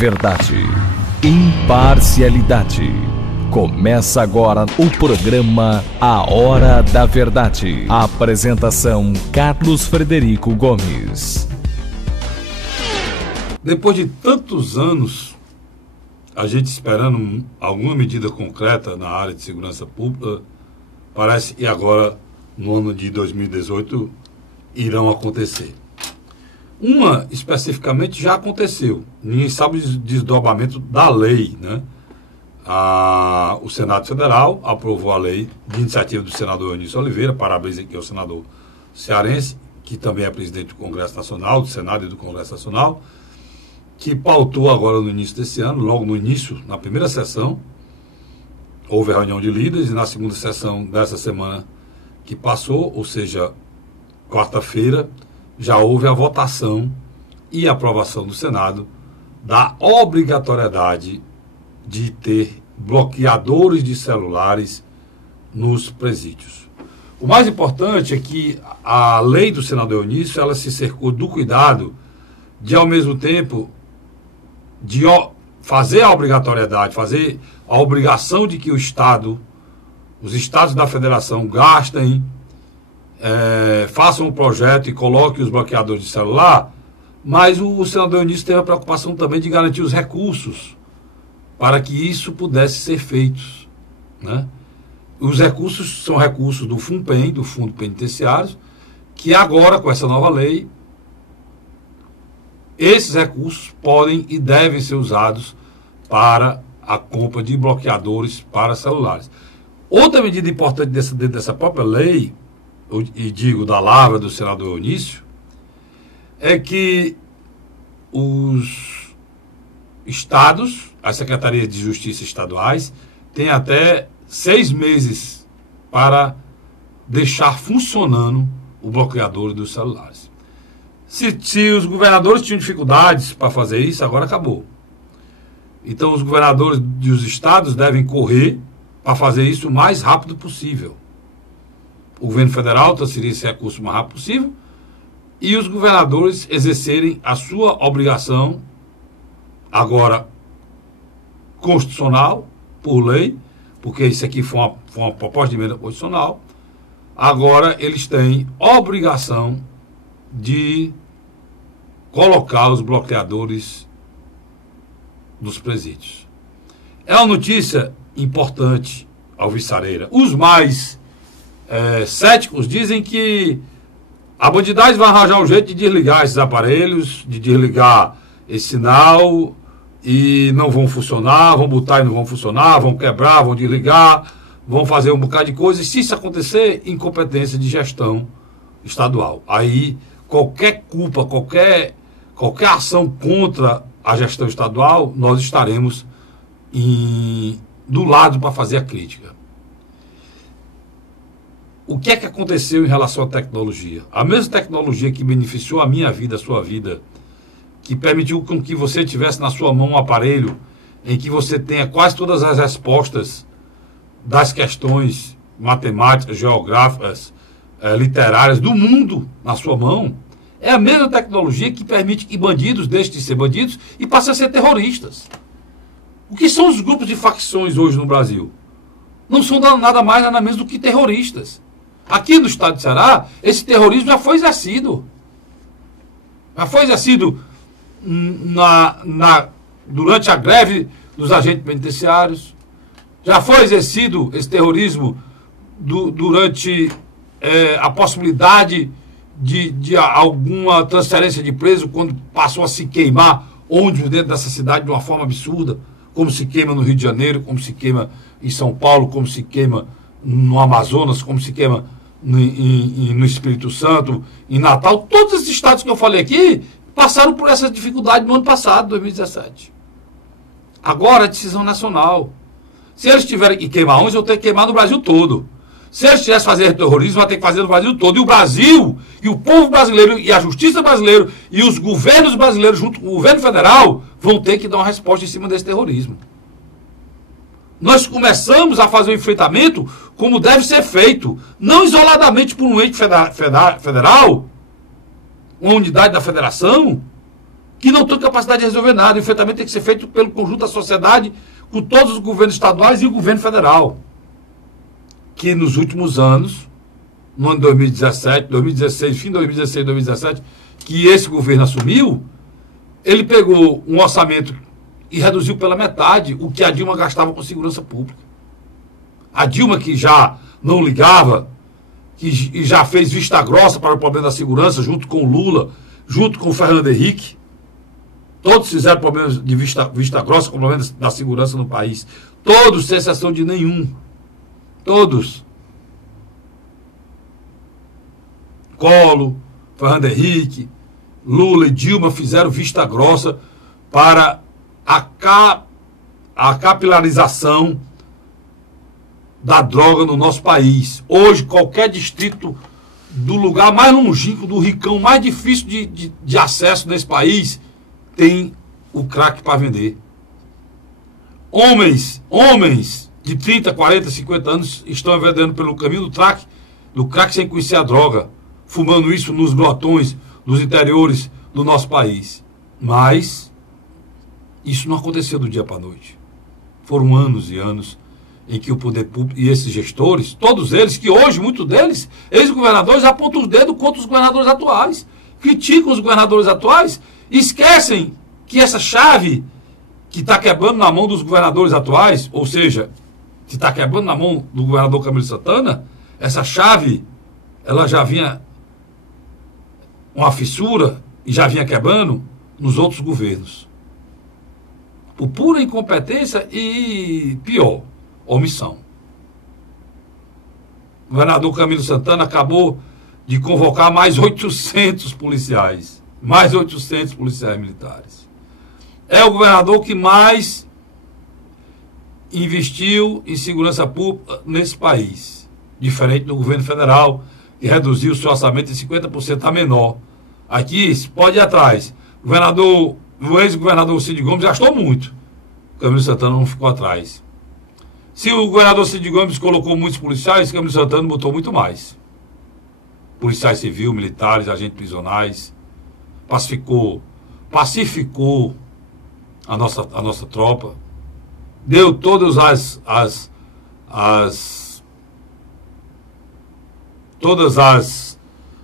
Verdade. Imparcialidade. Começa agora o programa A Hora da Verdade. A apresentação: Carlos Frederico Gomes. Depois de tantos anos, a gente esperando alguma medida concreta na área de segurança pública, parece que agora, no ano de 2018, irão acontecer. Uma, especificamente, já aconteceu. Ninguém sabe o desdobramento da lei, né? O Senado Federal aprovou a lei de iniciativa do senador Eunício Oliveira, parabéns aqui ao senador cearense, que também é presidente do Congresso Nacional, do Senado e do Congresso Nacional, que pautou agora no início desse ano, logo no início, na primeira sessão, houve a reunião de líderes, e na segunda sessão dessa semana que passou, ou seja, quarta-feira, já houve a votação e aprovação do Senado da obrigatoriedade de ter bloqueadores de celulares nos presídios. O mais importante é que a lei do senador Eunício, ela se cercou do cuidado de, ao mesmo tempo, de fazer a obrigatoriedade, fazer a obrigação de que os estados da federação gastem, façam um projeto e coloquem os bloqueadores de celular, mas o senador Eunício teve a preocupação também de garantir os recursos para que isso pudesse ser feito, né? Os recursos são recursos do FUNPEN, do Fundo Penitenciário, que agora, com essa nova lei, esses recursos podem e devem ser usados para a compra de bloqueadores para celulares. Outra medida importante dentro dessa própria lei, e digo da lavra do senador Eunício, é que os estados, as secretarias de justiça estaduais, têm até 6 meses para deixar funcionando o bloqueador dos celulares. Se os governadores tinham dificuldades para fazer isso, agora acabou. Então os governadores dos estados devem correr para fazer isso o mais rápido possível. O governo federal transferir esse recurso o mais rápido possível e os governadores exercerem a sua obrigação, agora constitucional, por lei, porque isso aqui foi uma proposta de emenda constitucional, agora eles têm obrigação de colocar os bloqueadores dos presídios. É uma notícia importante, alvissareira. Os mais céticos dizem que a bandidagem vai arranjar um jeito de desligar esses aparelhos, de desligar esse sinal e não vão funcionar, vão botar e não vão funcionar, vão quebrar, vão desligar, vão fazer um bocado de coisa. E se isso acontecer, incompetência de gestão estadual. Aí qualquer culpa, qualquer ação contra a gestão estadual, nós estaremos do lado para fazer a crítica. O que é que aconteceu em relação à tecnologia? A mesma tecnologia que beneficiou a minha vida, a sua vida, que permitiu com que você tivesse na sua mão um aparelho em que você tenha quase todas as respostas das questões matemáticas, geográficas, literárias do mundo na sua mão, é a mesma tecnologia que permite que bandidos deixem de ser bandidos e passem a ser terroristas. O que são os grupos de facções hoje no Brasil? Não são nada mais, nada menos do que terroristas. Aqui no estado de Ceará, esse terrorismo já foi exercido. Já foi exercido durante a greve dos agentes penitenciários. Já foi exercido esse terrorismo durante a possibilidade de alguma transferência de preso, quando passou a se queimar ônibus dentro dessa cidade de uma forma absurda, como se queima no Rio de Janeiro, como se queima em São Paulo, como se queima no Amazonas, como se queima no Espírito Santo, em Natal. Todos esses estados que eu falei aqui passaram por essa dificuldade no ano passado, 2017. Agora é decisão nacional. Se eles tiverem que queimar ônibus, eu tenho que queimar no Brasil todo. Se eles tivessem que fazer terrorismo, vai ter que fazer no Brasil todo. E o Brasil, e o povo brasileiro, e a justiça brasileira, e os governos brasileiros, junto com o governo federal, vão ter que dar uma resposta em cima desse terrorismo. Nós começamos a fazer o enfrentamento como deve ser feito, não isoladamente por um ente federal, uma unidade da federação, que não tem capacidade de resolver nada. O enfrentamento tem que ser feito pelo conjunto da sociedade, com todos os governos estaduais e o governo federal. Que nos últimos anos, no ano de 2017, 2016, fim de 2016, 2017, que esse governo assumiu, ele pegou um orçamento e reduziu pela metade o que a Dilma gastava com segurança pública. A Dilma, que já não ligava, que já fez vista grossa para o problema da segurança, junto com o Lula, junto com o Fernando Henrique, todos fizeram problemas de vista grossa com o problema da segurança no país. Todos, sem exceção de nenhum. Todos. Collor, Fernando Henrique, Lula e Dilma fizeram vista grossa para a capilarização da droga no nosso país. Hoje, qualquer distrito do lugar mais longínquo, do ricão mais difícil de acesso nesse país, tem o crack para vender. Homens de 30, 40, 50 anos estão vendendo pelo caminho do crack sem conhecer a droga, fumando isso nos blotões dos interiores do nosso país. Mas isso não aconteceu do dia para a noite. Foram anos e anos em que o poder público e esses gestores, todos eles, que hoje, muitos deles, ex-governadores, apontam os dedos contra os governadores atuais, criticam os governadores atuais, esquecem que essa chave que está quebrando na mão dos governadores atuais, ou seja, que está quebrando na mão do governador Camilo Santana, essa chave, ela já vinha uma fissura e já vinha quebrando nos outros governos. Por pura incompetência e, pior, omissão. O governador Camilo Santana acabou de convocar mais 800 policiais. Mais 800 policiais militares. É o governador que mais investiu em segurança pública nesse país. Diferente do governo federal, que reduziu o seu orçamento em 50% a menor. Aqui, pode ir atrás. O ex-governador Cid Gomes gastou muito. Camilo Santana não ficou atrás. Se o governador Cid Gomes colocou muitos policiais, Camilo Santana botou muito mais. Policiais civis, militares, agentes prisionais. Pacificou a nossa tropa. Deu todas as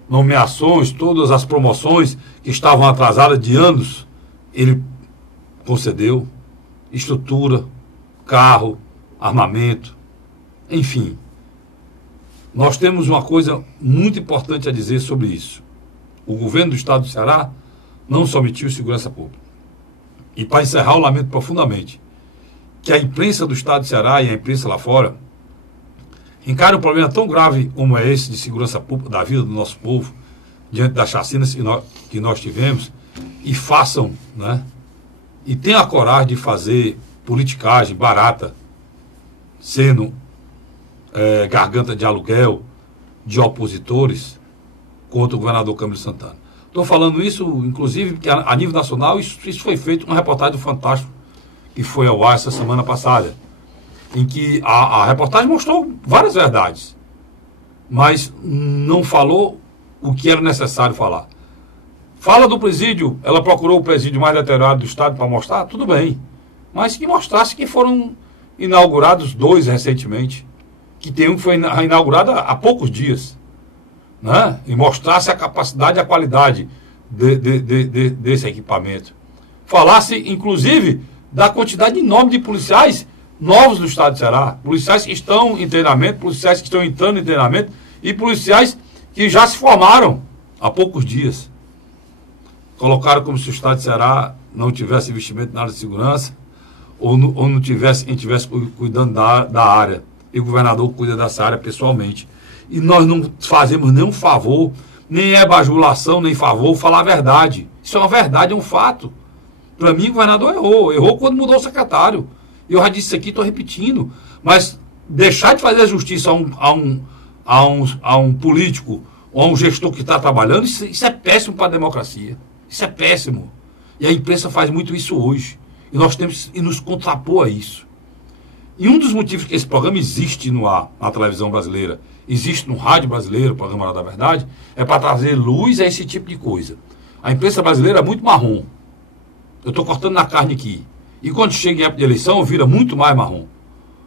nomeações, todas as promoções que estavam atrasadas de anos, ele concedeu. Estrutura, carro, armamento, enfim. Nós temos uma coisa muito importante a dizer sobre isso. O governo do estado do Ceará não só omitiu segurança pública. E para encerrar, eu lamento profundamente que a imprensa do estado do Ceará e a imprensa lá fora encarem um problema tão grave como é esse de segurança pública da vida do nosso povo, diante das chacinas que nós tivemos, e façam, né? E tenham a coragem de fazer politicagem barata, sendo garganta de aluguel de opositores contra o governador Camilo Santana. Estou falando isso, inclusive, porque a nível nacional isso foi feito uma reportagem do Fantástico, que foi ao ar essa semana passada, em que a reportagem mostrou várias verdades, mas não falou o que era necessário falar. Fala do presídio, ela procurou o presídio mais deteriorado do estado para mostrar, tudo bem, mas que mostrasse que foram inaugurados 2 recentemente, que tem um que foi inaugurado há poucos dias, né? E mostrasse a capacidade e a qualidade desse equipamento. Falasse, inclusive, da quantidade enorme de policiais novos do estado de Ceará, policiais que estão em treinamento, policiais que estão entrando em treinamento e policiais que já se formaram há poucos dias. Colocaram como se o estado de Ceará não tivesse investimento na área de segurança ou não tivesse cuidando da área. E o governador cuida dessa área pessoalmente. E nós não fazemos nenhum favor, nem é bajulação, nem favor, falar a verdade. Isso é uma verdade, é um fato. Para mim, o governador errou quando mudou o secretário. Eu já disse isso aqui, estou repetindo. Mas deixar de fazer a justiça a um político ou a um gestor que está trabalhando, isso é péssimo para a democracia. Isso é péssimo. E a imprensa faz muito isso hoje. E nós temos que nos contrapor a isso. E um dos motivos que esse programa existe no ar, na televisão brasileira, existe no rádio brasileiro, o programa Hora da Verdade, é para trazer luz a esse tipo de coisa. A imprensa brasileira é muito marrom. eu estou cortando na carne aqui. E quando chega em época de eleição, vira muito mais marrom.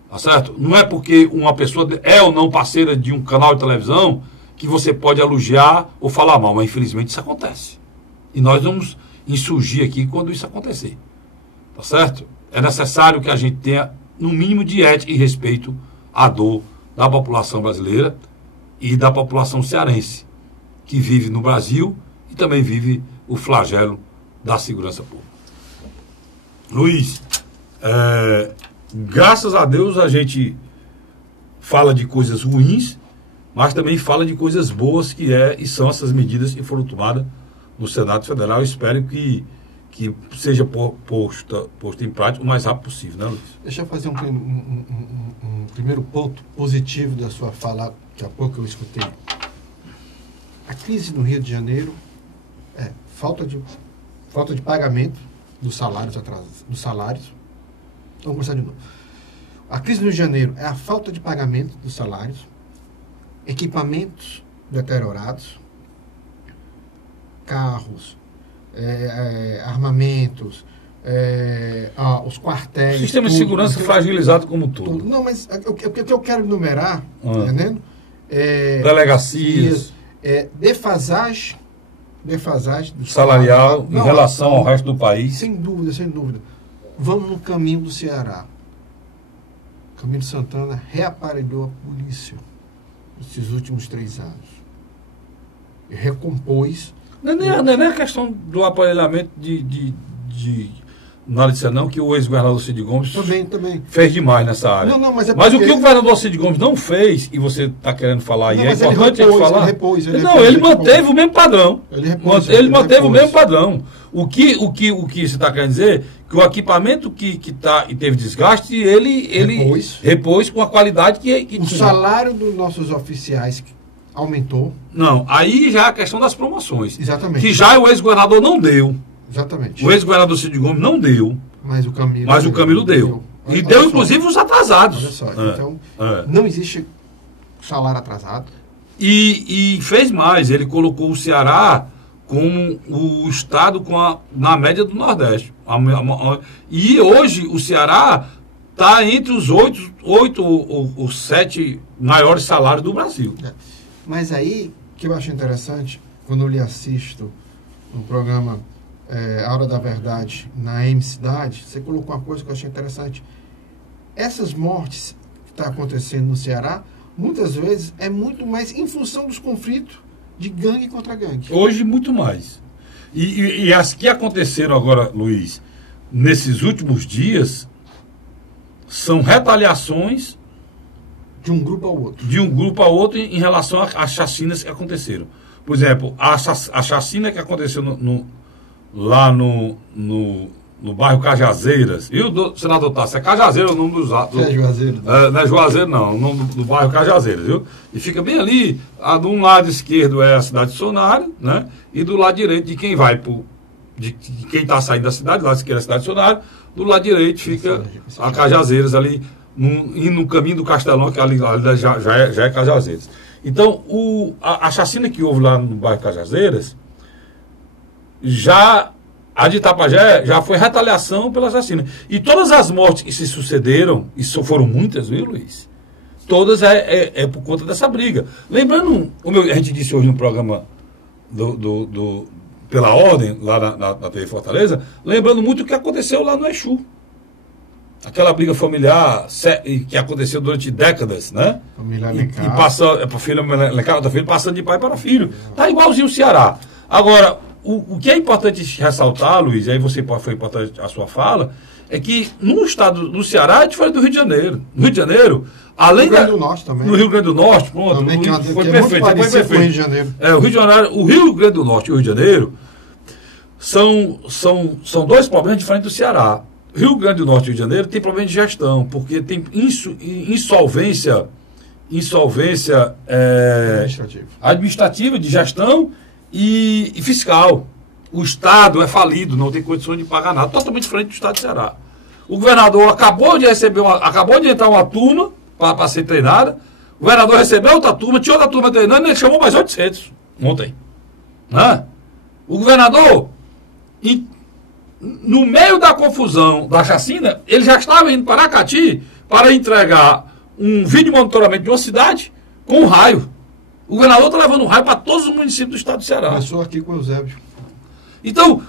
Tá certo? Não é porque uma pessoa é ou não parceira de um canal de televisão que você pode elogiar ou falar mal, mas infelizmente isso acontece. E nós vamos insurgir aqui quando isso acontecer. Tá certo? É necessário que a gente tenha, no mínimo, de ética e respeito à dor da população brasileira e da população cearense, que vive no Brasil e também vive o flagelo da segurança pública. Luiz, graças a Deus a gente fala de coisas ruins, mas também fala de coisas boas e são essas medidas que foram tomadas no Senado Federal. Eu espero que seja posto em prática o mais rápido possível, né, Luiz? Deixa eu fazer um primeiro ponto positivo da sua fala, que há pouco eu escutei. A crise no Rio de Janeiro é falta de pagamento dos salários atrasados. Vamos começar de novo. A crise no Rio de Janeiro é a falta de pagamento dos salários, equipamentos deteriorados, carros, armamentos, os quartéis. O sistema de segurança fragilizado como tudo. Não, mas o que eu quero enumerar, entendendo? Delegacias. Defasagem do salarial em relação ao resto do país. Sem dúvida, sem dúvida. Vamos no caminho do Ceará. Camilo Santana reaparelhou a polícia nesses últimos 3 anos. E recompôs. Não é nem a questão do aparelhamento não disse não que o ex-governador Cid Gomes também fez demais nessa área. Não, mas o que o governador Cid Gomes não fez, e você está querendo falar, e é importante ele falar. Ele manteve o mesmo padrão. Ele manteve o mesmo padrão. O que você está querendo dizer? Que o equipamento que teve desgaste, ele repôs com a qualidade que o salário dos nossos oficiais aumentou. Não, aí já é a questão das promoções. Exatamente. Que já o ex-governador não deu. Exatamente. O ex-governador Cid Gomes não deu. Mas o Camilo deu. E deu, inclusive, os atrasados. Olha só, então, não existe salário atrasado. E fez mais, ele colocou o Ceará como o estado na média do Nordeste. E hoje o Ceará está entre os 8 ou 7 maiores salários do Brasil. Mas aí, que eu acho interessante, quando eu lhe assisto no programa A Hora da Verdade, na M Cidade, você colocou uma coisa que eu achei interessante. Essas mortes que estão acontecendo no Ceará, muitas vezes, é muito mais em função dos conflitos de gangue contra gangue. Hoje, muito mais. E as que aconteceram agora, Luiz, nesses últimos dias, são retaliações de um grupo ao outro. De um grupo ao outro em relação às chacinas que aconteceram. Por exemplo, a chacina que aconteceu lá no bairro Cajazeiras, viu, senador Tassi? É Cajazeiro o nome do é Juazeiro. Não é Juazeiro, não. O nome do bairro Cajazeiras, viu? E fica bem ali. De um lado esquerdo é a cidade de Sonário, né? E do lado direito de quem vai de quem está saindo da cidade, do lado esquerdo é a cidade de Sonário, do lado direito fica a Cajazeiras ali, indo no caminho do Castelão, que ali já é Cajazeiras. Então, a chacina que houve lá no bairro Cajazeiras, a de Itapajé já foi retaliação pela chacina. E todas as mortes que se sucederam, e foram muitas, viu, Luiz? Todas é por conta dessa briga. Lembrando, como a gente disse hoje no programa pela Ordem, lá na TV Fortaleza, lembrando muito o que aconteceu lá no Exu. Aquela briga familiar que aconteceu durante décadas, né? E passando de pai para filho. Está igualzinho o Ceará. Agora, o que é importante ressaltar, Luiz, e aí foi importante a sua fala, é que no estado do Ceará é diferente do Rio de Janeiro. No Rio de Janeiro, além no Rio Grande do Norte também. No Rio Grande do Norte, pronto. Também, foi perfeito. Foi perfeito. Rio de Janeiro. O Rio Grande do Norte e o Rio de Janeiro são dois problemas diferentes do Ceará. Rio Grande do Norte e Rio de Janeiro tem problema de gestão, porque tem insolvência administrativa de gestão e fiscal. O Estado é falido, não tem condições de pagar nada, totalmente diferente do Estado de Ceará. O governador acabou de entrar uma turma para ser treinada, o governador recebeu outra turma, tinha outra turma treinando, e ele chamou mais 800 ontem. Né? O governador no meio da confusão da chacina, ele já estava indo para Aracati para entregar um vídeo monitoramento de uma cidade com um raio. O governador está levando um raio para todos os municípios do estado do Ceará. Começou aqui com o Eusébio. Então,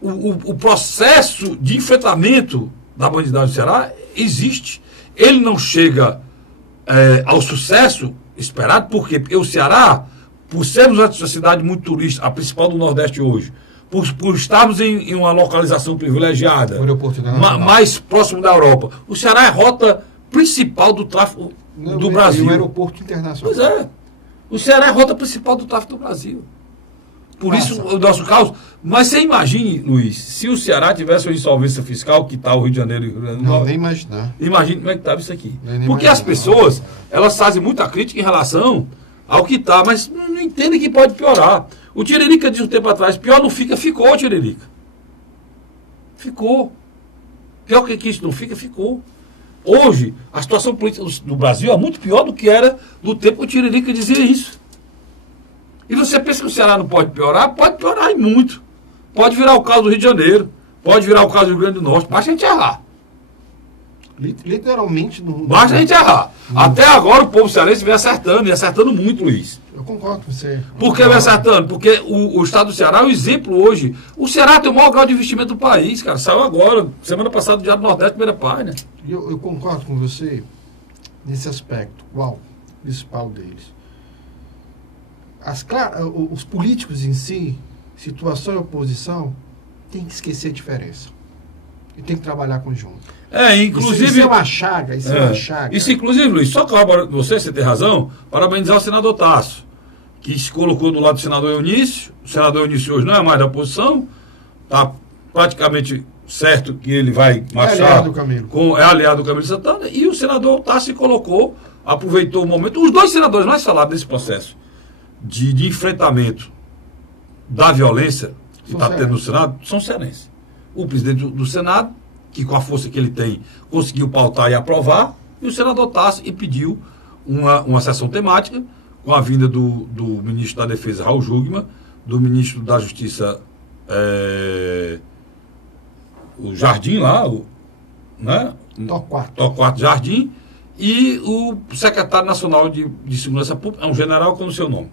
o processo de enfrentamento da bandidagem do Ceará existe. Ele não chega ao sucesso esperado, por quê? Porque o Ceará, por sermos uma cidade muito turística, a principal do Nordeste hoje, por estarmos em uma localização privilegiada, mais próximo da Europa, o Ceará é a rota principal do tráfego do Brasil. E o aeroporto internacional. Pois é. O Ceará é a rota principal do tráfego do Brasil. Por isso, o nosso caos. Mas você imagine, Luiz, se o Ceará tivesse uma insolvência fiscal, que está o Rio de Janeiro e o Rio Grande do Norte. Não, nem imaginar. Imagine como é que estava isso aqui. Nem porque imaginar. as pessoas, elas fazem muita crítica em relação ao que está, mas não entendem que pode piorar. O Tiririca disse um tempo atrás, pior não fica, ficou, Tiririca. Ficou. Pior que isso não fica, ficou. Hoje, a situação política do Brasil é muito pior do que era do tempo que o Tiririca dizia isso. E você pensa que o Ceará não pode piorar? Pode piorar e muito. Pode virar o caso do Rio de Janeiro, pode virar o caso do Rio Grande do Norte, basta a gente errar. Literalmente. Basta a gente errar. Até agora o povo cearense vem acertando, e acertando muito, Luiz. Eu concordo com você. Por que vem acertando? Porque o estado do Ceará é um exemplo hoje. O Ceará tem o maior grau de investimento do país, cara. Saiu agora, semana passada, do Diário do Nordeste, primeira página. Eu concordo com você nesse aspecto. Qual? O principal deles. Os políticos em si, situação e oposição, tem que esquecer a diferença. E tem que trabalhar conjunto. Inclusive. Isso é uma chaga, isso é uma chaga. Isso, inclusive, Luiz, só corroborar você tem razão, parabenizar o senador Tasso, que se colocou do lado do senador Eunício. O senador Eunício hoje não é mais da oposição, está praticamente certo que ele vai marchar. É aliado do Camilo Santana, e o senador Tasso se colocou, aproveitou o momento. Os dois senadores mais falados desse processo de enfrentamento da violência que está tendo no Senado são cearenses. O presidente do Senado, que com a força que ele tem, conseguiu pautar e aprovar, e o senador Tasso e pediu uma sessão temática, com a vinda do ministro da Defesa, Raul Jungmann, do ministro da Justiça, o Jardim lá, Torquato Jardim, e o secretário nacional de Segurança Pública, é um general que eu não sei o nome.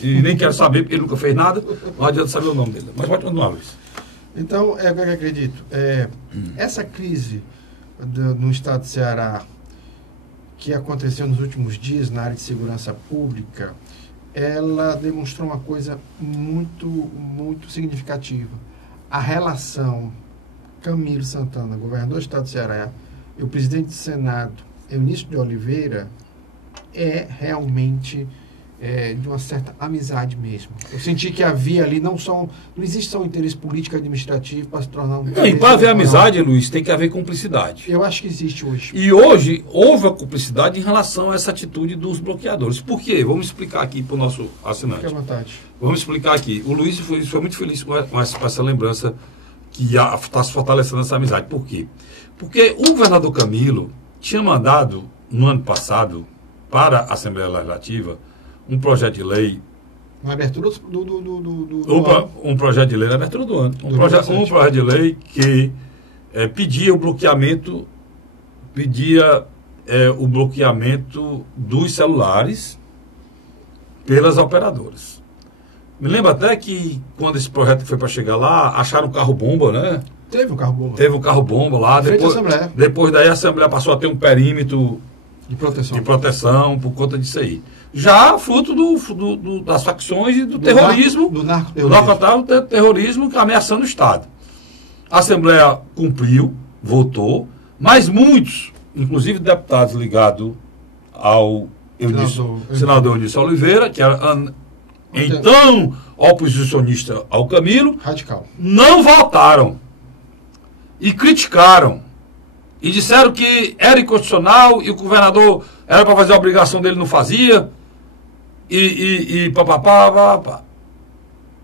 E nem quero saber, porque ele nunca fez nada, não adianta saber o nome dele. Mas pode continuar, Luiz. Então, o que eu acredito? Essa crise no estado de Ceará, que aconteceu nos últimos dias na área de segurança pública, ela demonstrou uma coisa muito, muito significativa. A relação Camilo Santana, governador do estado de Ceará, e o presidente do Senado, Eunício de Oliveira, é realmente de uma certa amizade mesmo. Eu senti que havia ali não existe só um interesse político administrativo para se tornar um... E para haver amizade, Luiz, tem que haver cumplicidade. Eu acho que existe hoje. E hoje houve a cumplicidade em relação a essa atitude dos bloqueadores. Por quê? Vamos explicar aqui para o nosso assinante. Fique à vontade. Vamos explicar aqui. O Luiz foi muito feliz com essa lembrança que está se fortalecendo essa amizade. Por quê? Porque o governador Camilo tinha mandado, no ano passado, para a Assembleia Legislativa, um projeto de lei. Na abertura um projeto de lei na abertura do ano. Um projeto de lei que pedia o bloqueamento dos celulares pelas operadoras. Me lembro até que quando esse projeto foi para chegar lá, acharam um carro-bomba, né? Teve um carro-bomba. Teve um carro-bomba lá. Depois daí a Assembleia passou a ter um perímetro de proteção por conta disso aí. Já fruto das facções e do terrorismo, do narcoterrorismo ameaçando o Estado. A Assembleia cumpriu, votou, mas muitos, inclusive deputados ligados ao senador Eunício Oliveira, que era então oposicionista ao Camilo, radical, não votaram e criticaram. E disseram que era inconstitucional e o governador era para fazer a obrigação dele, não fazia. E papapá.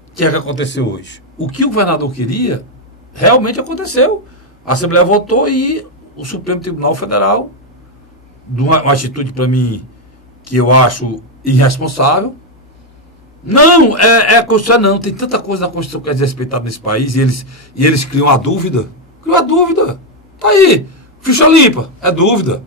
O que é que aconteceu hoje? O que o governador queria, realmente aconteceu. A Assembleia votou e o Supremo Tribunal Federal, de uma atitude para mim que eu acho irresponsável, Não, a Constituição não. Tem tanta coisa na Constituição que é desrespeitada nesse país e eles criam a dúvida. Criam a dúvida. Tá aí. Ficha limpa. É dúvida.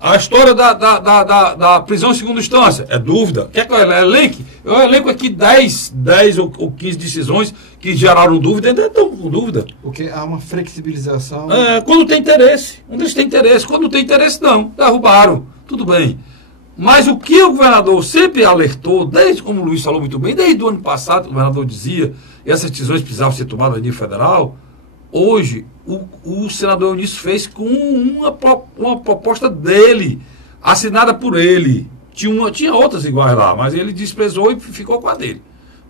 A história da prisão em segunda instância. É dúvida. Quer que eu elenque? Eu elenco aqui 10 ou 15 decisões que geraram dúvida e ainda estão com dúvida. Porque há uma flexibilização. Quando tem interesse. Onde eles têm interesse. Quando não tem interesse, não. Derrubaram. Tudo bem. Mas o que o governador sempre alertou, desde, como o Luiz falou muito bem, desde o ano passado, o governador dizia, essas decisões precisavam ser tomadas a nível federal, hoje o senador Eunício fez com uma proposta dele, assinada por ele. Tinha outras iguais lá, mas ele desprezou e ficou com a dele.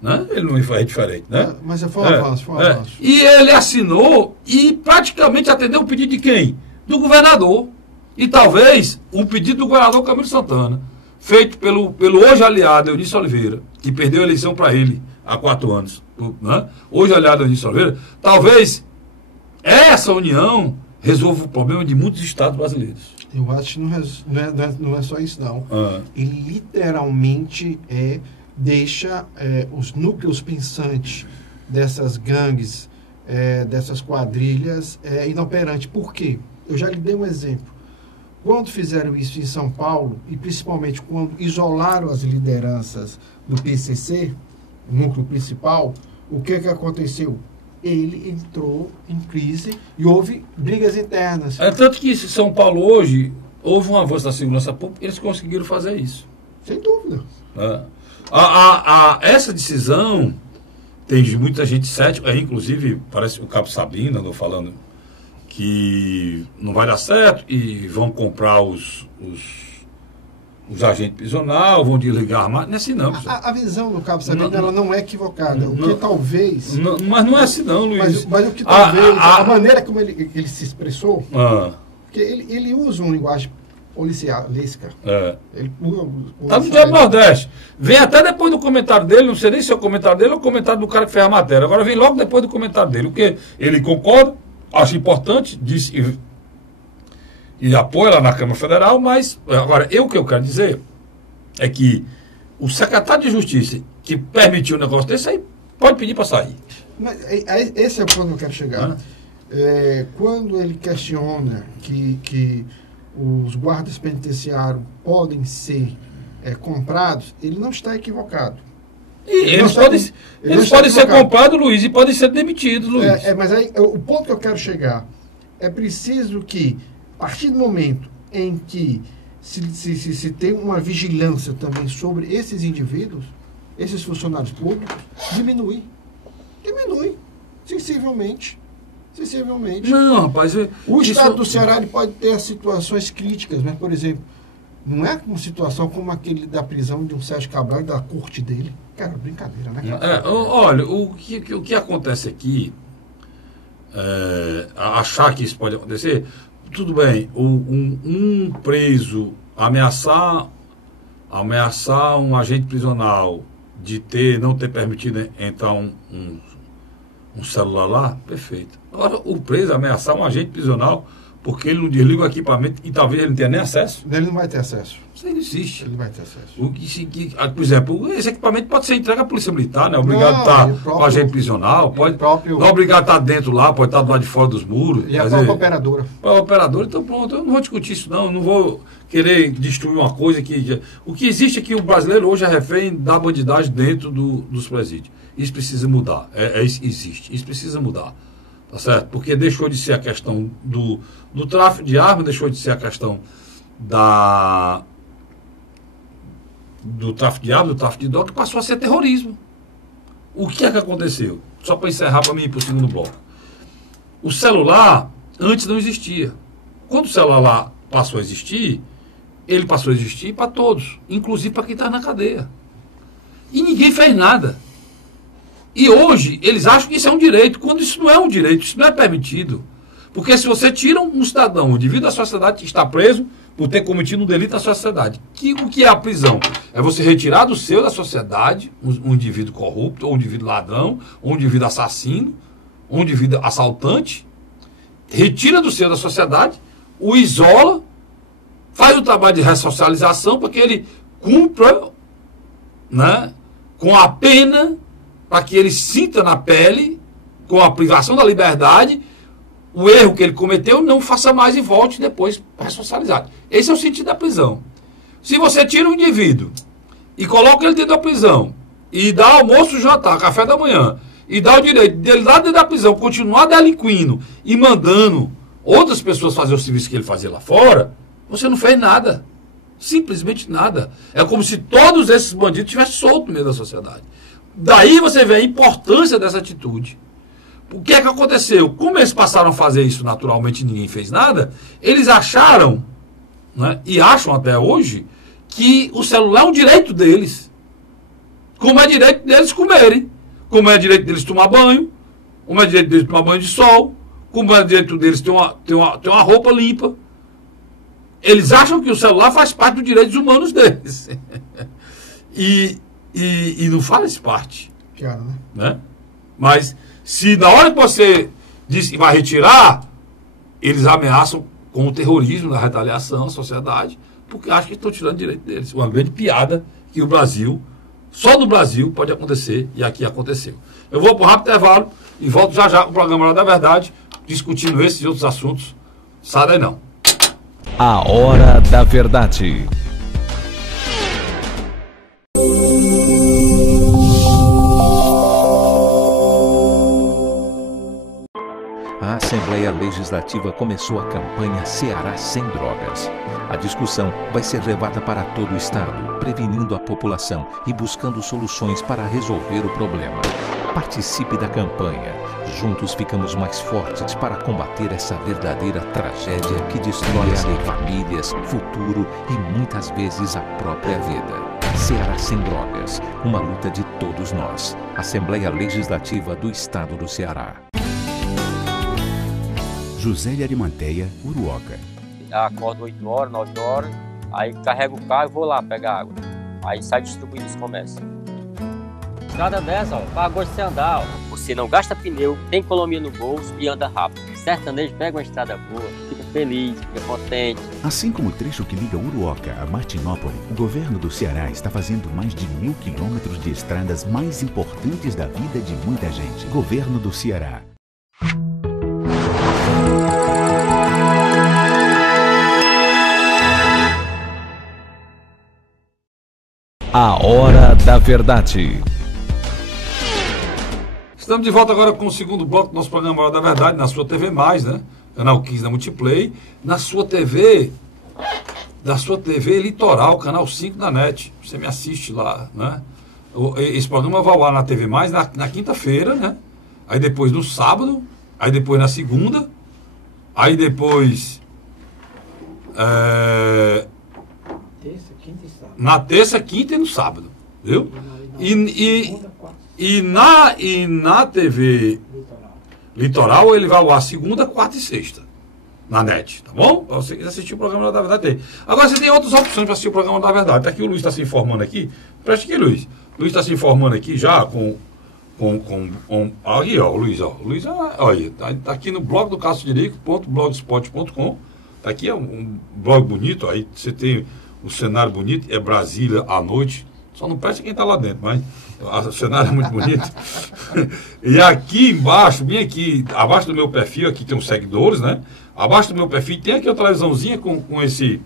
Né? Ele não é diferente. Né? Mas foi um avanço, foi um avanço. E ele assinou e praticamente atendeu o pedido de quem? Do governador. E talvez um pedido do governador Camilo Santana, feito pelo hoje aliado Eunício Oliveira, que perdeu a eleição para ele há 4 anos. Né? Hoje aliado Eunício Oliveira, talvez essa união resolva o problema de muitos estados brasileiros. Eu acho que não é só isso, não. Ele literalmente deixa os núcleos pensantes dessas gangues, dessas quadrilhas, inoperantes. Por quê? Eu já lhe dei um exemplo. Quando fizeram isso em São Paulo, e principalmente quando isolaram as lideranças do PCC, o núcleo principal, o que aconteceu? Ele entrou em crise e houve brigas internas. Tanto que em São Paulo hoje, houve um avanço da segurança pública, eles conseguiram fazer isso. Sem dúvida. Essa decisão, tem muita gente cética, inclusive, parece o Cabo Sabino andou falando que não vai dar certo e vão comprar os agentes prisionais, vão desligar a máquina. Não é assim não. A visão do Cabo Sabino ela não é equivocada. O que talvez... mas não é assim não, Luiz. Mas o que talvez... A maneira como ele se expressou... Porque ele usa uma linguagem policialesca. Ele está no Diário do Nordeste. Vem até depois do comentário dele, não sei nem se é o comentário dele ou o comentário do cara que fez a matéria. Agora vem logo depois do comentário dele. O que ele concorda, acho importante, disse e apoia lá na Câmara Federal, mas agora, o que eu quero dizer é que o secretário de Justiça que permitiu um negócio desse aí pode pedir para sair. Mas esse é o ponto que eu quero chegar. Quando ele questiona que os guardas penitenciários podem ser comprados, ele não está equivocado. E eles podem ser comprados, Luiz, e podem ser demitidos, Luiz. Mas aí, o ponto que eu quero chegar, é preciso que, a partir do momento em que se tem uma vigilância também sobre esses indivíduos, esses funcionários públicos, diminui, sensivelmente. Não, rapaz... O Estado do Ceará ele pode ter situações críticas, mas, por exemplo, não é uma situação como aquele da prisão de um Sérgio Cabral e da corte dele. Cara, brincadeira, né? Olha, o que acontece aqui, achar que isso pode acontecer, tudo bem, um preso ameaçar um agente prisional de não ter permitido entrar um celular lá, perfeito. Agora, o preso ameaçar um agente prisional porque ele não desliga o equipamento e talvez ele não tenha nem acesso. Ele não vai ter acesso. Isso não existe. Ele vai ter acesso. Por exemplo, esse equipamento pode ser entregue à Polícia Militar, né? Obrigado a estar com o agente prisional, não é obrigado a estar dentro lá, pode estar do lado de fora dos muros. E a própria operadora. A operadora, então pronto, eu não vou discutir isso não vou querer destruir uma coisa que... O que existe é que o brasileiro hoje é refém da bandidagem dentro dos presídios. Isso precisa mudar. Existe. Isso precisa mudar. Tá certo? Porque deixou de ser a questão do tráfico de armas, deixou de ser a questão do tráfico de armas, do tráfico de droga, passou a ser terrorismo. O que é que aconteceu? Só para encerrar, para mim ir para o segundo bloco. O celular, antes não existia. Quando o celular passou a existir, ele passou a existir para todos, inclusive para quem está na cadeia. E ninguém fez nada. E hoje, eles acham que isso é um direito, quando isso não é um direito, isso não é permitido. Porque se você tira um cidadão, um indivíduo da sociedade, está preso por ter cometido um delito na sociedade. O que é a prisão? É você retirar do seio da sociedade um indivíduo corrupto, ou um indivíduo ladrão, ou um indivíduo assassino, ou um indivíduo assaltante, retira do seio da sociedade, o isola, faz o trabalho de ressocialização para que ele cumpra, né, com a pena, para que ele sinta na pele, com a privação da liberdade, o erro que ele cometeu, não faça mais e volte depois ressocializado. Esse é o sentido da prisão. Se você tira um indivíduo e coloca ele dentro da prisão, e dá almoço, jantar, café da manhã, e dá o direito dele lá dentro da prisão continuar delinquindo e mandando outras pessoas fazer o serviço que ele fazia lá fora, você não fez nada. Simplesmente nada. É como se todos esses bandidos tivessem solto no meio da sociedade. Daí você vê a importância dessa atitude. O que é que aconteceu? Como eles passaram a fazer isso naturalmente e ninguém fez nada, eles acharam, né, e acham até hoje, que o celular é um direito deles. Como é direito deles comerem, como é direito deles tomar banho, como é direito deles tomar banho de sol, como é direito deles ter uma roupa limpa. Eles acham que o celular faz parte dos direitos humanos deles. e não faz parte. Claro, né? Mas se na hora que você diz que vai retirar, eles ameaçam com o terrorismo, da retaliação à sociedade, porque acham que estão tirando o direito deles. Uma grande piada que o Brasil, só no Brasil, pode acontecer, e aqui aconteceu. Eu vou para um rápido intervalo e volto já já com o programa Hora da Verdade, discutindo esses e outros assuntos. Sai daí não. A Hora da Verdade. A Assembleia Legislativa começou a campanha Ceará Sem Drogas. A discussão vai ser levada para todo o estado, prevenindo a população e buscando soluções para resolver o problema. Participe da campanha. Juntos ficamos mais fortes para combater essa verdadeira tragédia que destrói famílias, futuro e muitas vezes a própria vida. Ceará Sem Drogas, uma luta de todos nós. Assembleia Legislativa do Estado do Ceará. José de Arimanteia, Uruoca. Acordo 8 horas, 9 horas, aí carrego o carro e vou lá pegar água. Aí sai distribuindo os comércios. Estrada dessa, ó, pagou de você andar, ó. Você não gasta pneu, tem economia no bolso e anda rápido. Sertanejo pega uma estrada boa, fica feliz, fica contente. Assim como o trecho que liga Uruoca a Martinópole, o governo do Ceará está fazendo mais de 1.000 quilômetros de estradas mais importantes da vida de muita gente. Governo do Ceará. A Hora da Verdade. Estamos de volta agora com o segundo bloco do nosso programa Hora da Verdade, na sua TV+, né? Canal 15 da Multiplay, na sua TV Litoral, Canal 5 da NET. Você me assiste lá, né? Esse programa vai ao ar na TV+, na quinta-feira, né? Aí depois no sábado, aí depois na segunda, aí depois... Na terça, quinta e no sábado, viu? E na TV Litoral ele vai ao ar segunda, quarta e sexta, na NET, tá bom? Pra você quiser assistir o programa da Verdade, tem. Agora você tem outras opções para assistir o programa da Verdade. Tá aqui o Luiz está se informando aqui. Preste aqui, Luiz. Luiz está se informando aqui já aqui, ó, o Luiz, ó. O Luiz, olha, tá aqui no blog do cassodirico.blogspot.com. Tá aqui, é um blog bonito, aí você tem o cenário bonito, é Brasília à noite, só não presta quem está lá dentro, mas o cenário é muito bonito. E aqui embaixo, bem aqui, abaixo do meu perfil, aqui tem uns seguidores, né? Abaixo do meu perfil tem aqui uma televisãozinha com esse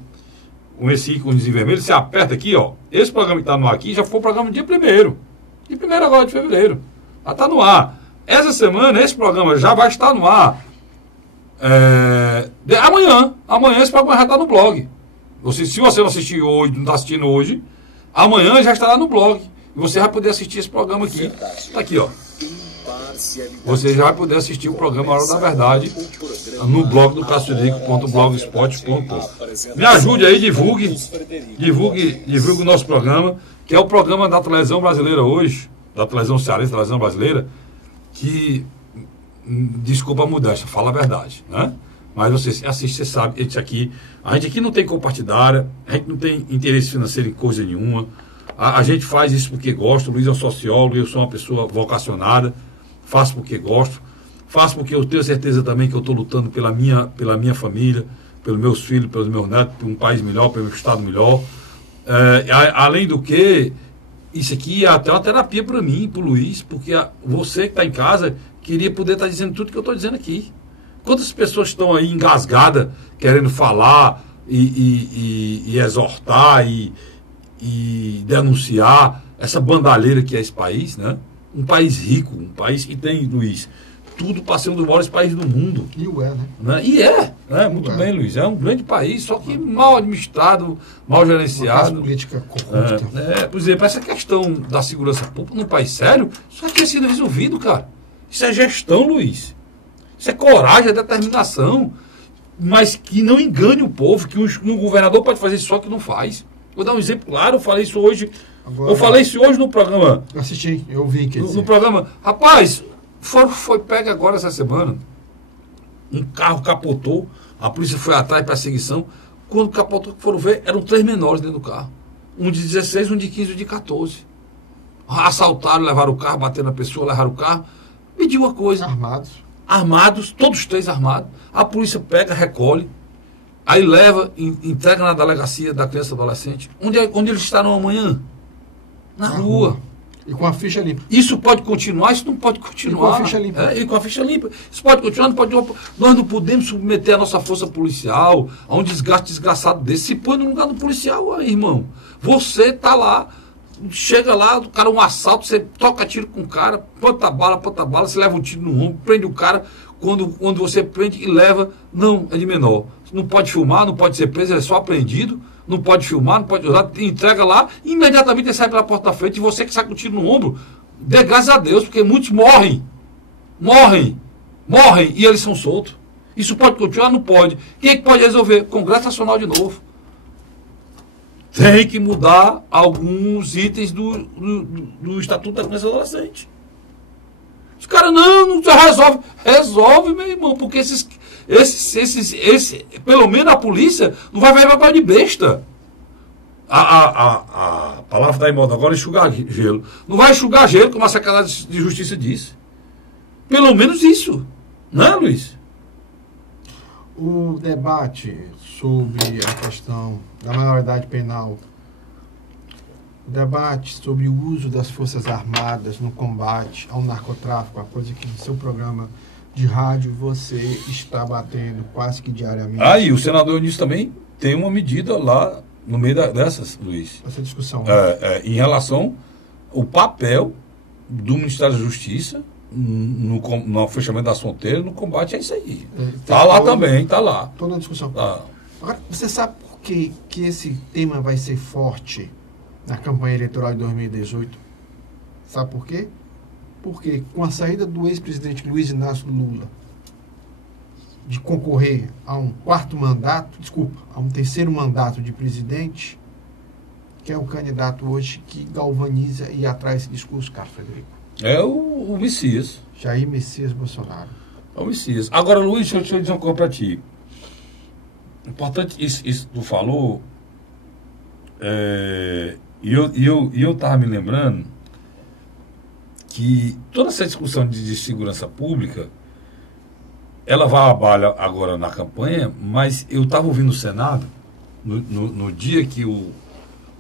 íconezinho vermelho, você aperta aqui, ó, esse programa que está no ar aqui já foi o programa dia 1º, de 1º agora de fevereiro, já está no ar. Essa semana, esse programa já vai estar no ar, amanhã esse programa já está no blog. Se você não assistiu hoje, não está assistindo hoje, amanhã já estará no blog. E você vai poder assistir esse programa aqui. Está aqui, ó. Você já vai poder assistir o programa Hora da Verdade no blog do cassodirico.blogspot.com. Me ajude aí, divulgue o nosso programa, que é o programa da televisão brasileira hoje, da televisão cearense, da televisão brasileira, que, desculpa a mudança, fala a verdade, né? Mas você assiste, você sabe, a gente aqui não tem compartidária, a gente não tem interesse financeiro em coisa nenhuma, a gente faz isso porque gosta. O Luiz é um sociólogo, eu sou uma pessoa vocacionada, faço porque gosto, faço porque eu tenho certeza também que eu estou lutando pela minha família, pelos meus filhos, pelos meus netos, por um país melhor, pelo estado melhor. Além do que, isso aqui é até uma terapia para mim, para o Luiz, porque você que está em casa queria poder estar dizendo tudo que eu estou dizendo aqui. Quantas pessoas estão aí engasgadas, querendo falar e exortar e denunciar essa bandalheira que é esse país, né? Um país rico, um país que tem, Luiz, tudo para ser um dos maiores países do mundo. E o é, né? E né? Muito bem, Luiz. É um grande país, só que mal administrado, mal gerenciado. Uma política corrupta. Por exemplo, essa questão da segurança pública num país sério, isso aqui é sendo resolvido, cara. Isso é gestão, Luiz. Isso é coragem, é determinação. Mas que não engane o povo, que um governador pode fazer isso só que não faz. Vou dar um exemplo claro, eu falei isso hoje. Agora, eu falei isso hoje no programa. Eu assisti, eu vi. No programa. Rapaz, foi pego agora essa semana. Um carro capotou, a polícia foi atrás para perseguição. Quando capotou, foram ver, eram 3 menores dentro do carro. Um de 16, um de 15 e um de 14. Assaltaram, levaram o carro, bateram na pessoa, levaram o carro. Me diga uma coisa. Armados, todos 3 armados. A polícia pega, recolhe. Aí leva, entrega na delegacia da criança e adolescente. Onde eles estarão amanhã? Na rua. E com a ficha limpa. Isso pode continuar, isso não pode continuar. E com a ficha limpa. E com a ficha limpa. Isso pode continuar, não pode. Nós não podemos submeter a nossa força policial a um desgaste desgraçado desse. Se põe no lugar do policial aí, irmão. Você tá lá, chega lá, o cara um assalto, você toca tiro com o cara, planta bala, você leva um tiro no ombro, prende o cara. Quando você prende e leva, não, é de menor. Não pode filmar, não pode ser preso, é só apreendido. Não pode filmar, não pode usar, entrega lá, e imediatamente ele sai pela porta da frente, e você que sai com o tiro no ombro, dê graças a Deus, porque muitos morrem, e eles são soltos. Isso pode continuar? Não pode. Quem é que pode resolver? Congresso Nacional de novo. Tem que mudar alguns itens do Estatuto da Criança e Adolescente. Os caras, não resolve. Resolve, meu irmão, porque pelo menos a polícia não vai ver papel de besta. A palavra está em moda agora, enxugar gelo. Não vai enxugar gelo, como a Secretaria de Justiça disse. Pelo menos isso. Não é, Luiz? O debate sobre a questão da maioridade penal, o debate sobre o uso das Forças Armadas no combate ao narcotráfico, a coisa que no seu programa de rádio você está batendo quase que diariamente. E o senador Eunício também tem uma medida lá no meio dessas, Luiz. Essa discussão. Em relação ao papel do Ministério da Justiça no fechamento das fronteiras, no combate a isso aí. Está lá também, está lá. Toda a discussão. Agora, você sabe por que esse tema vai ser forte na campanha eleitoral de 2018? Sabe por quê? Porque com a saída do ex-presidente Luiz Inácio Lula de concorrer a um terceiro mandato de presidente, que é o candidato hoje que galvaniza e atrai esse discurso, Carlos Frederico. É o Messias. Jair Messias Bolsonaro. É o Messias. Agora, Luiz, deixa eu dizer uma coisa para ti. Importante isso que tu falou, e eu estava me lembrando que toda essa discussão de segurança pública, ela vai à balha agora na campanha, mas eu estava ouvindo o Senado, no dia que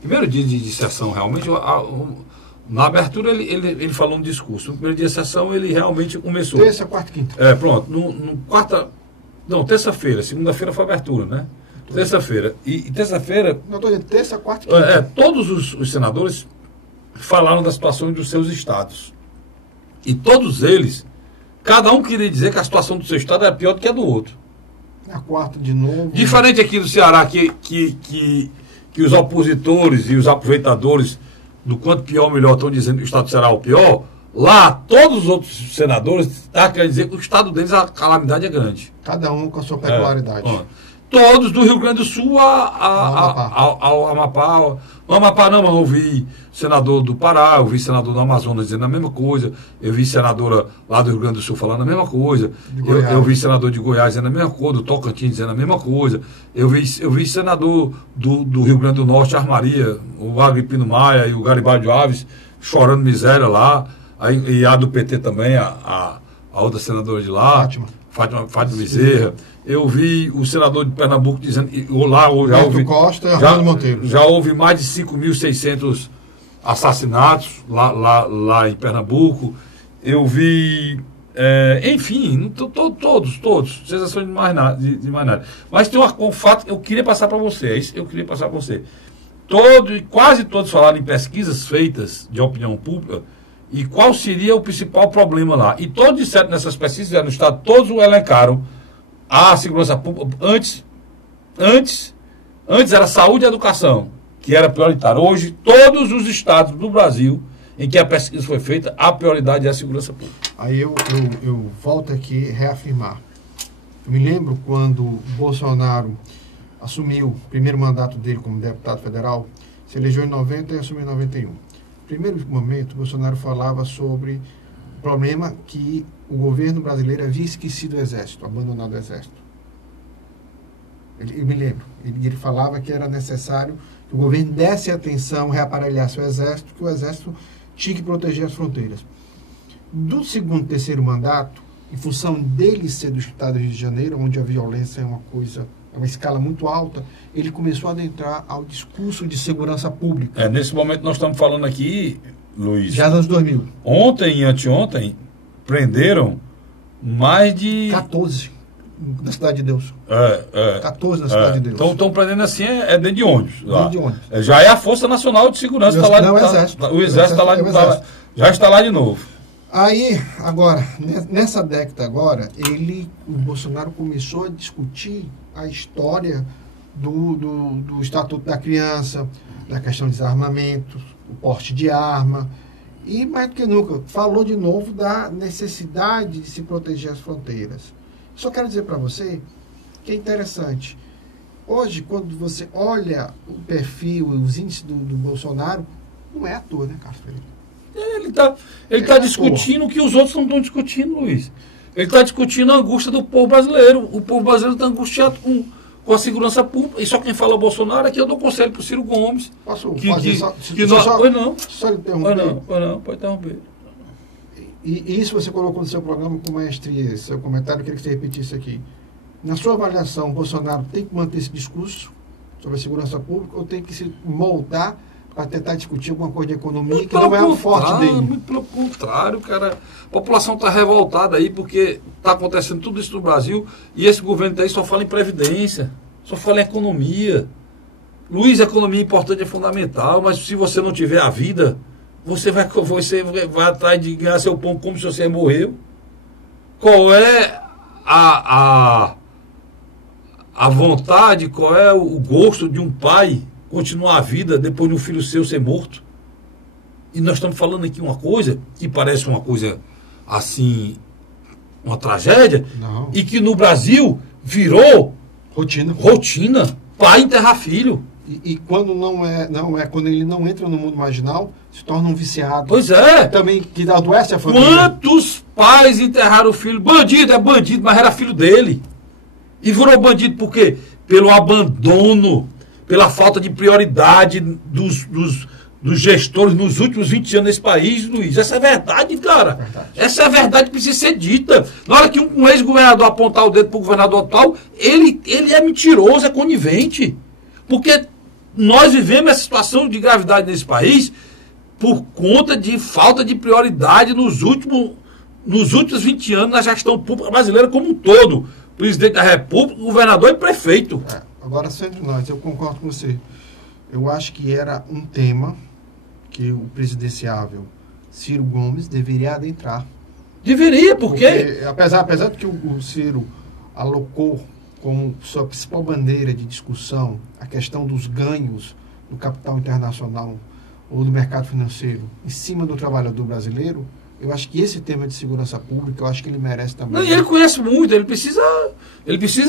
primeiro dia de sessão, realmente, na abertura ele falou um discurso. No primeiro dia de sessão ele realmente começou. Terça, quarta, quinta. Pronto. Terça-feira. Segunda-feira foi a abertura, né? Terça-feira. E terça-feira... Não, estou dizendo terça, quarta e quinta. Todos os senadores falaram das situações dos seus estados. E todos eles, cada um queria dizer que a situação do seu estado era pior do que a do outro. Na quarta, de novo... Diferente aqui do Ceará, que os opositores e os aproveitadores do quanto pior ou melhor estão dizendo que o estado do Ceará é o pior, lá todos os outros senadores estão querendo dizer que o estado deles, a calamidade é grande. Cada um com a sua peculiaridade. Todos do Rio Grande do Sul ao Amapá. No Amapá não, mas eu ouvi senador do Pará, eu vi senador do Amazonas dizendo a mesma coisa, eu vi senadora lá do Rio Grande do Sul falando a mesma coisa, eu vi senador de Goiás dizendo a mesma coisa, do Tocantins dizendo a mesma coisa, eu vi senador do Rio Grande do Norte, Armaria, o Agripino Maia e o Garibaldi Alves chorando miséria lá, e a do PT também, a outra senadora de lá, Fátima Bezerra. Eu vi o senador de Pernambuco dizendo, lá já houve, Costa, já houve mais de 5.600 assassinatos lá em Pernambuco, eu vi, enfim, todos, sensações de mais nada. Mas tem um fato que eu queria passar para vocês, quase todos falaram em pesquisas feitas de opinião pública e qual seria o principal problema lá. E todos disseram nessas pesquisas no Estado, todos o elencaram a segurança pública. Antes era saúde e educação, que era prioritário. Hoje, todos os estados do Brasil em que a pesquisa foi feita, a prioridade é a segurança pública. Aí eu volto aqui reafirmar. Eu me lembro quando Bolsonaro assumiu o primeiro mandato dele como deputado federal, se elegeu em 90 e assumiu em 91. No primeiro momento, Bolsonaro falava sobre o problema que o governo brasileiro havia esquecido o Exército, abandonado o Exército. Eu me lembro. Ele falava que era necessário que o governo desse atenção, reaparelhasse o Exército, que o Exército tinha que proteger as fronteiras. Do segundo e terceiro mandato, em função dele ser do estado do Rio de Janeiro, onde a violência é uma escala muito alta, ele começou a adentrar ao discurso de segurança pública. Nesse momento nós estamos falando aqui, Luiz... Já nos anos 2000. Ontem e anteontem, prenderam mais de... 14 na Cidade de Deus. 14 na Cidade de Deus. Então estão prendendo assim, dentro de ônibus. Dentro de ônibus. Já é a Força Nacional de Segurança. Está lá, não, o Exército. O Exército já está lá de novo. Aí, agora, nessa década agora, o Bolsonaro começou a discutir a história do Estatuto da Criança, da questão de desarmamento, o porte de arma, e mais do que nunca, falou de novo da necessidade de se proteger as fronteiras. Só quero dizer para você que é interessante. Hoje, quando você olha o perfil e os índices do Bolsonaro, não é à toa, né, Carlos Pereira? Ele está discutindo o que os outros não estão discutindo, Luiz. Ele está discutindo a angústia do povo brasileiro. O povo brasileiro está angustiado com a segurança pública. E só quem fala Bolsonaro aqui eu dou conselho para o Ciro Gomes. Posso Só interromper? Pode interromper. E isso você colocou no seu programa com maestria, seu comentário, eu queria que você repetisse aqui. Na sua avaliação, o Bolsonaro tem que manter esse discurso sobre a segurança pública ou tem que se moldar para tentar discutir alguma coisa de economia muito que não é o forte dele? Muito pelo contrário, cara. A população está revoltada aí porque está acontecendo tudo isso no Brasil e esse governo aí só fala em previdência, só fala em economia. Luiz, a economia é importante, é fundamental, mas se você não tiver a vida, você vai atrás de ganhar seu pão como se você morreu. Qual é a vontade, qual é o gosto de um pai continuar a vida depois de um filho seu ser morto? E nós estamos falando aqui uma coisa que parece uma coisa assim, uma tragédia, não. E que no Brasil virou rotina. Pai enterrar filho. E quando não é, quando ele não entra no mundo marginal, se torna um viciado. Pois é. Também que adoece a família. Quantos pais enterraram o filho? Bandido é bandido, mas era filho dele. E virou bandido por quê? Pelo abandono, pela falta de prioridade dos gestores nos últimos 20 anos nesse país, Luiz. Essa é verdade, cara. Verdade. Essa é a verdade que precisa ser dita. Na hora que um ex-governador apontar o dedo para o governador atual, ele é mentiroso, é conivente. Porque nós vivemos essa situação de gravidade nesse país por conta de falta de prioridade nos últimos 20 anos na gestão pública brasileira como um todo. Presidente da República, governador e prefeito. Agora, sempre nós, eu concordo com você. Eu acho que era um tema que o presidenciável Ciro Gomes deveria adentrar. Deveria, porque apesar de que o Ciro alocou como sua principal bandeira de discussão a questão dos ganhos do capital internacional ou do mercado financeiro em cima do trabalhador brasileiro, eu acho que esse tema de segurança pública, eu acho que ele merece também. Não, e ele conhece muito, ele precisa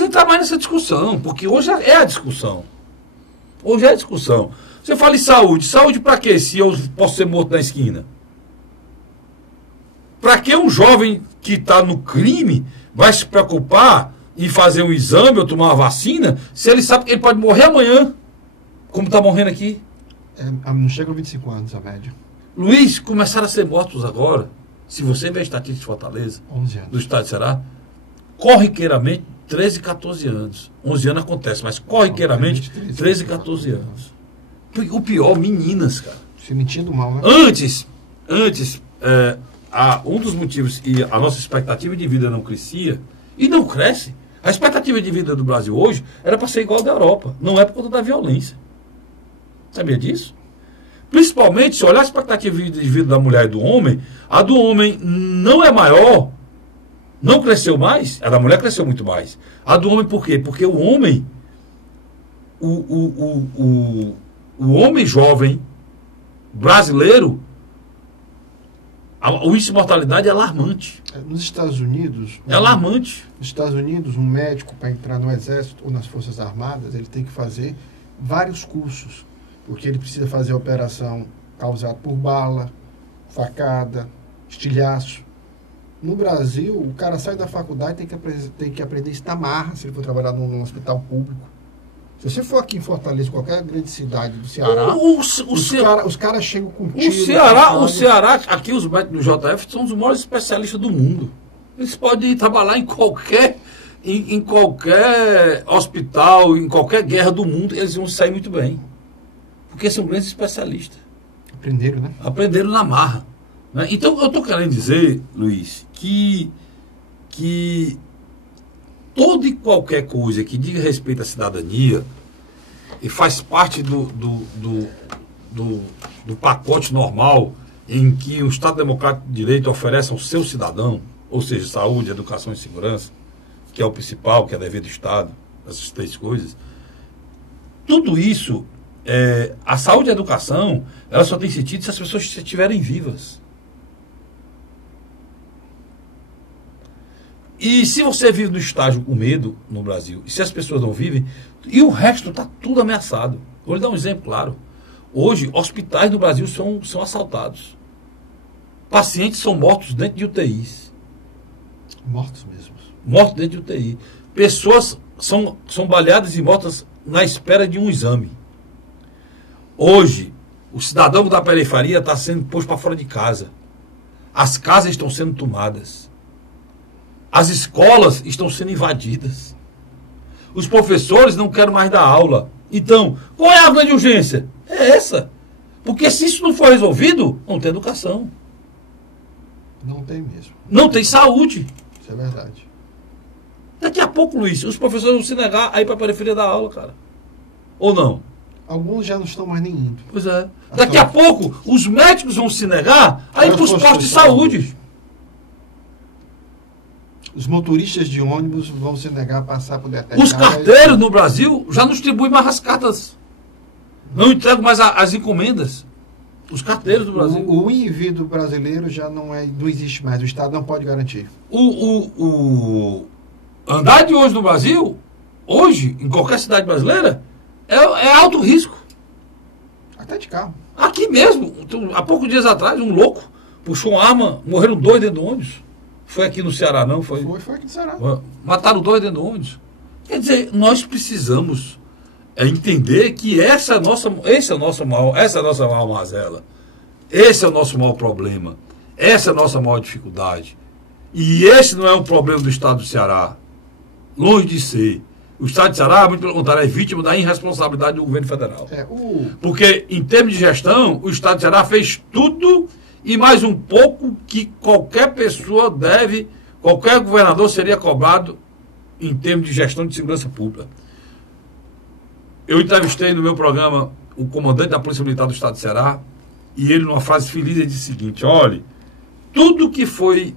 entrar mais nessa discussão, porque hoje é a discussão. Hoje é a discussão. Você fala em saúde. Saúde para quê, se eu posso ser morto na esquina? Para que um jovem que está no crime vai se preocupar em fazer um exame ou tomar uma vacina, se ele sabe que ele pode morrer amanhã, como está morrendo aqui? Não chega a 25 anos a média. Luiz, começaram a ser mortos agora, se você vê a estatística de Fortaleza, 11 anos. Do estado de Ceará, corriqueiramente 13, 14 anos. 11 anos acontece, mas corriqueiramente 13, 14 anos. O pior, meninas, cara. Sementinha do mal, né? Antes, um dos motivos que a nossa expectativa de vida não crescia, e não cresce, a expectativa de vida do Brasil hoje era para ser igual da Europa, não é por conta da violência. Sabia disso? Principalmente, se olhar a expectativa de vida da mulher e do homem, a do homem não é maior, não cresceu mais, a da mulher cresceu muito mais. A do homem por quê? Porque o homem, o homem jovem brasileiro, o índice de mortalidade é alarmante. Nos Estados Unidos... É alarmante. Nos Estados Unidos, um médico, para entrar no Exército ou nas Forças Armadas, ele tem que fazer vários cursos, porque ele precisa fazer a operação causada por bala, facada, estilhaço. No Brasil, o cara sai da faculdade e tem que aprender estamarra, se ele for trabalhar num hospital público. Se você for aqui em Fortaleza, qualquer grande cidade do Ceará, os caras chegam com tiro. O Ceará, aqui os médicos do JF são os maiores especialistas do mundo. Eles podem ir trabalhar em qualquer hospital, em qualquer guerra do mundo, eles vão sair muito bem. Porque são grandes especialistas. Aprenderam, né? Aprenderam na marra. Né? Então, eu estou querendo dizer, Luiz, que toda e qualquer coisa que diga respeito à cidadania e faz parte do pacote normal em que o Estado Democrático de Direito oferece ao seu cidadão, ou seja, saúde, educação e segurança, que é o principal, que é dever do Estado, essas três coisas, tudo isso, a saúde e a educação, ela só tem sentido se as pessoas estiverem vivas. E se você vive no estágio com medo no Brasil, e se as pessoas não vivem, e o resto está tudo ameaçado. Vou lhe dar um exemplo claro. Hoje, hospitais no Brasil são assaltados. Pacientes são mortos dentro de UTIs. Mortos mesmo. Mortos dentro de UTI. Pessoas são baleadas e mortas na espera de um exame. Hoje, o cidadão da periferia está sendo posto para fora de casa. As casas estão sendo tomadas. As escolas estão sendo invadidas. Os professores não querem mais dar aula. Então, qual é a grande urgência? É essa. Porque se isso não for resolvido, não tem educação. Não tem mesmo. Não tem saúde. Isso é verdade. Daqui a pouco, Luiz, os professores vão se negar a ir para a periferia dar aula, cara. Ou não? Alguns já não estão mais nem indo. Pois é. Daqui a pouco, os médicos vão se negar a ir para os postos de saúde. Os motoristas de ônibus vão se negar a passar por detectar. Os carteiros no Brasil já não distribuem mais as cartas. Não entregam mais as encomendas. Os carteiros do Brasil. O indivíduo brasileiro já não existe mais. O Estado não pode garantir. O andar de hoje no Brasil, hoje, em qualquer cidade brasileira, é alto risco. Até de carro. Aqui mesmo, há poucos dias atrás, um louco puxou uma arma, morreram 2 dentro do ônibus. Foi aqui no Ceará, não? Foi aqui no Ceará. Mataram 2 dentro do ônibus. Quer dizer, nós precisamos entender que esse é o nosso maior mazela. Esse é o nosso maior problema. Essa é a nossa maior dificuldade. E esse não é um problema do Estado do Ceará. Longe de ser. O Estado do Ceará, muito pelo contrário, é vítima da irresponsabilidade do governo federal. Porque, em termos de gestão, o Estado do Ceará fez tudo e mais um pouco que qualquer pessoa qualquer governador seria cobrado em termos de gestão de segurança pública. Eu entrevistei no meu programa o comandante da Polícia Militar do Estado do Ceará e ele, numa frase feliz, ele disse o seguinte: olha, tudo que foi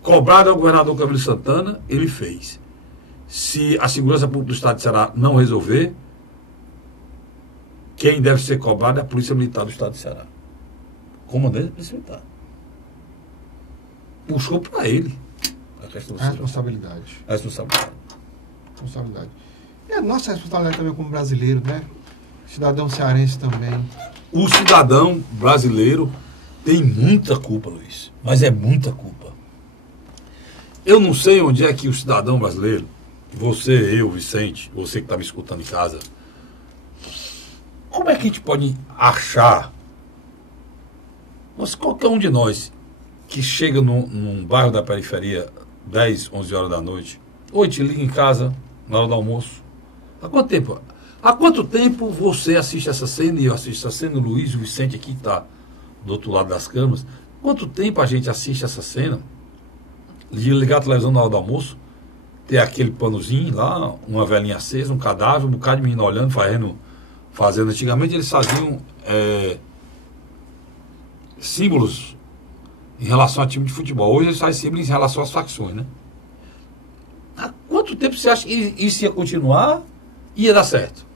cobrado ao governador Camilo Santana, ele fez. Se a segurança pública do Estado do Ceará não resolver, quem deve ser cobrado é a Polícia Militar do Estado do Ceará. Comandante da Polícia Militar. Puxou para ele a questão da responsabilidade. Responsabilidade. E a nossa responsabilidade também como brasileiro, né? Cidadão cearense também. O cidadão brasileiro tem muita culpa, Luiz. Mas é muita culpa. Eu não sei onde é que o cidadão brasileiro, você, eu, Vicente, você que está me escutando em casa, como é que a gente pode achar, mas qualquer um de nós que chega num bairro da periferia 10, 11 horas da noite, ou a gente liga em casa na hora do almoço, há quanto tempo? Há quanto tempo você assiste essa cena, e eu assisto essa cena, o Luiz, o Vicente aqui está do outro lado das câmeras, quanto tempo a gente assiste essa cena, de ligar a televisão na hora do almoço, ter aquele panozinho lá, uma velhinha acesa, um cadáver, um bocado de menino olhando, fazendo. Antigamente eles faziam símbolos em relação a time de futebol. Hoje eles fazem símbolos em relação às facções, né? Há quanto tempo você acha que isso ia continuar e ia dar certo?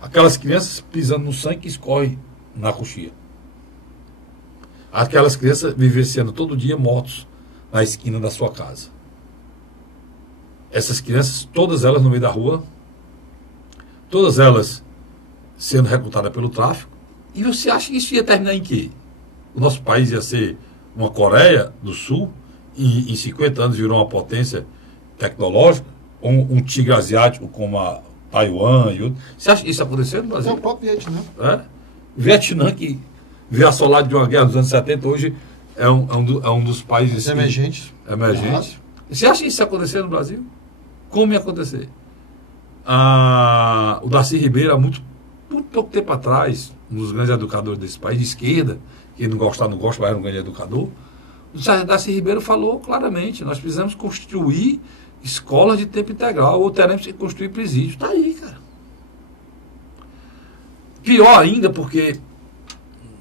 Aquelas crianças pisando no sangue que escorre na coxia. Aquelas crianças vivenciando todo dia mortos na esquina da sua casa. Essas crianças, todas elas no meio da rua, todas elas sendo recrutadas pelo tráfico. E você acha que isso ia terminar em quê? O nosso país ia ser uma Coreia do Sul e em 50 anos virou uma potência tecnológica, um tigre asiático como a Taiwan e outro. Você acha que isso aconteceu no Brasil? É o próprio Vietnã. Vietnã, que veio assolado de uma guerra dos anos 70, hoje é um dos países emergentes. Você acha que isso ia acontecer no Brasil? Como ia acontecer? O Darcy Ribeiro, há muito pouco tempo atrás, um dos grandes educadores desse país, de esquerda, que não gosta, mas era um grande educador, o Darcy Ribeiro falou claramente, nós precisamos construir escolas de tempo integral, ou teremos que construir presídios. Está aí, cara. Pior ainda, porque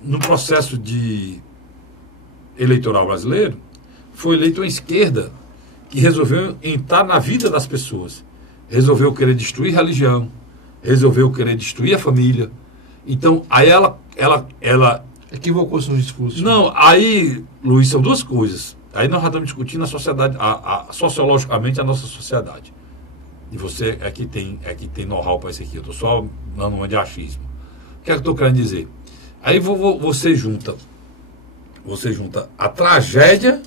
no processo eleitoral brasileiro, foi eleita uma esquerda que resolveu entrar na vida das pessoas. Resolveu querer destruir religião, resolveu querer destruir a família. Então, aí ela equivocou seus discursos. Não, aí, Luiz, são duas coisas. Aí nós já estamos discutindo a sociedade, sociologicamente a nossa sociedade. E você é que tem know-how para isso aqui. Eu estou só dando uma de achismo. O que é que eu estou querendo dizer? Aí você junta a tragédia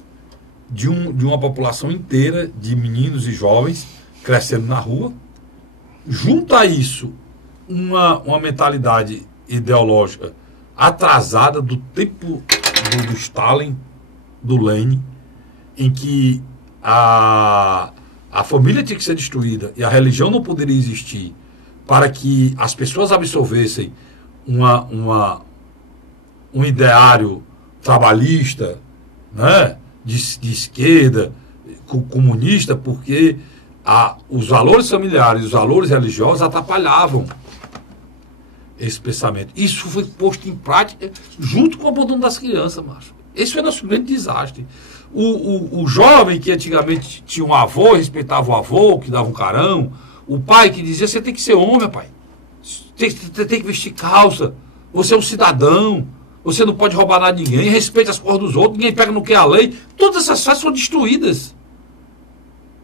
de uma população inteira de meninos e jovens crescendo na rua, junta a isso uma mentalidade ideológica atrasada do tempo do Stalin, do Lenin, em que a família tinha que ser destruída e a religião não poderia existir para que as pessoas absorvessem um ideário trabalhista, né, de esquerda, comunista, porque os valores familiares, os valores religiosos atrapalhavam esse pensamento. Isso foi posto em prática junto com o abandono das crianças, macho. Esse foi nosso grande desastre. O jovem que antigamente tinha um avô, respeitava o avô, que dava um carão, o pai que dizia, você tem que ser homem, pai. Tem que vestir calça, você é um cidadão, você não pode roubar nada de ninguém, respeita as coisas dos outros, ninguém pega no que é a lei. Todas essas fases foram destruídas.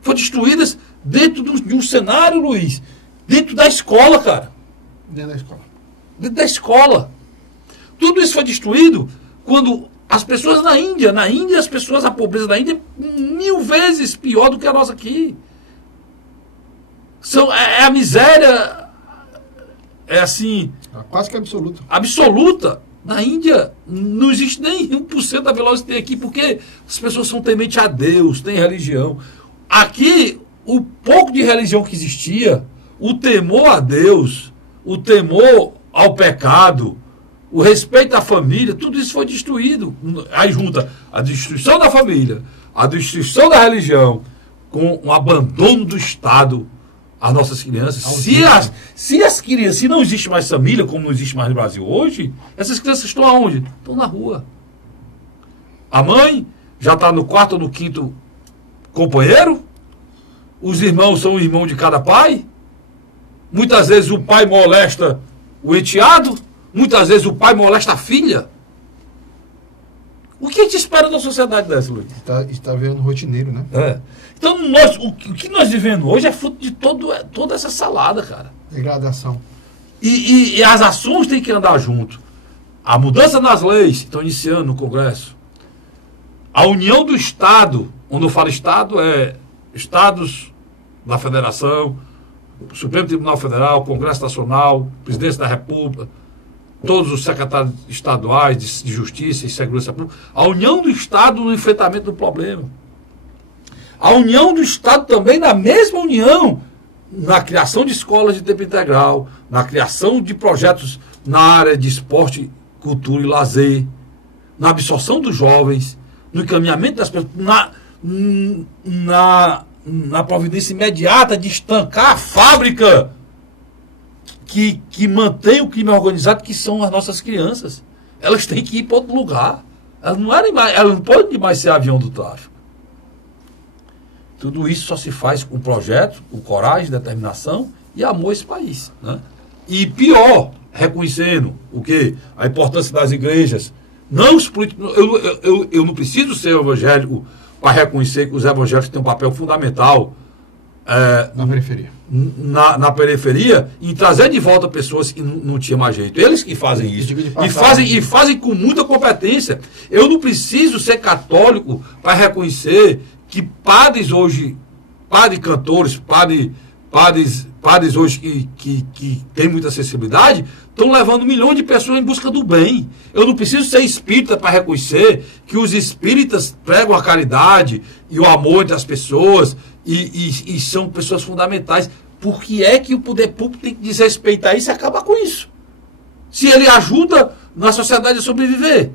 Foram destruídas dentro de um cenário, Luiz, dentro da escola, cara. Dentro da escola. Dentro da escola. Tudo isso foi destruído quando as pessoas na Índia, a pobreza da Índia é 1000 vezes pior do que a nossa aqui. É a miséria, é assim... Quase que absoluta. Absoluta. Na Índia não existe nem 1% da violência que tem aqui, porque as pessoas são tementes a Deus, têm religião. Aqui, o pouco de religião que existia, o temor a Deus, o temor ao pecado, o respeito à família, tudo isso foi destruído. Aí junta a destruição da família, a destruição da religião, com o abandono do Estado às nossas crianças. Se não existe mais família, como não existe mais no Brasil hoje, essas crianças estão aonde? Estão na rua. A mãe já está no 4º ou no 5º companheiro, os irmãos são irmãos de cada pai, muitas vezes o pai molesta o enteado, muitas vezes o pai molesta a filha. O que a gente espera da sociedade dessa, Luiz? Está vendo rotineiro, né? Então, o que nós vivemos hoje é fruto de toda essa salada, cara. Degradação. E as ações têm que andar junto. A mudança nas leis, estão iniciando no Congresso. A união do Estado, quando eu falo Estado, é Estados da Federação, Supremo Tribunal Federal, Congresso Nacional, Presidência da República, todos os secretários estaduais de Justiça e Segurança Pública, a união do Estado no enfrentamento do problema. A união do Estado também, na mesma união, na criação de escolas de tempo integral, na criação de projetos na área de esporte, cultura e lazer, na absorção dos jovens, no encaminhamento das pessoas, na providência imediata de estancar a fábrica que mantém o crime organizado, que são as nossas crianças. Elas têm que ir para outro lugar. Elas não podem mais ser avião do tráfico. Tudo isso só se faz com projeto, com coragem, determinação e amor a esse país. Né? E pior, reconhecendo o quê? A importância das igrejas. Não os políticos. Eu não preciso ser evangélico para reconhecer que os evangélicos têm um papel fundamental na periferia. Na periferia, em trazer de volta pessoas que não tinham mais jeito. Eles que fazem isso. E fazem com muita competência. Eu não preciso ser católico para reconhecer que padres hoje, cantores, padres hoje que têm muita sensibilidade, estão levando milhões de pessoas em busca do bem. Eu não preciso ser espírita para reconhecer que os espíritas pregam a caridade e o amor entre as pessoas e são pessoas fundamentais. Por que é que o poder público tem que desrespeitar isso e acabar com isso? Se ele ajuda na sociedade a sobreviver.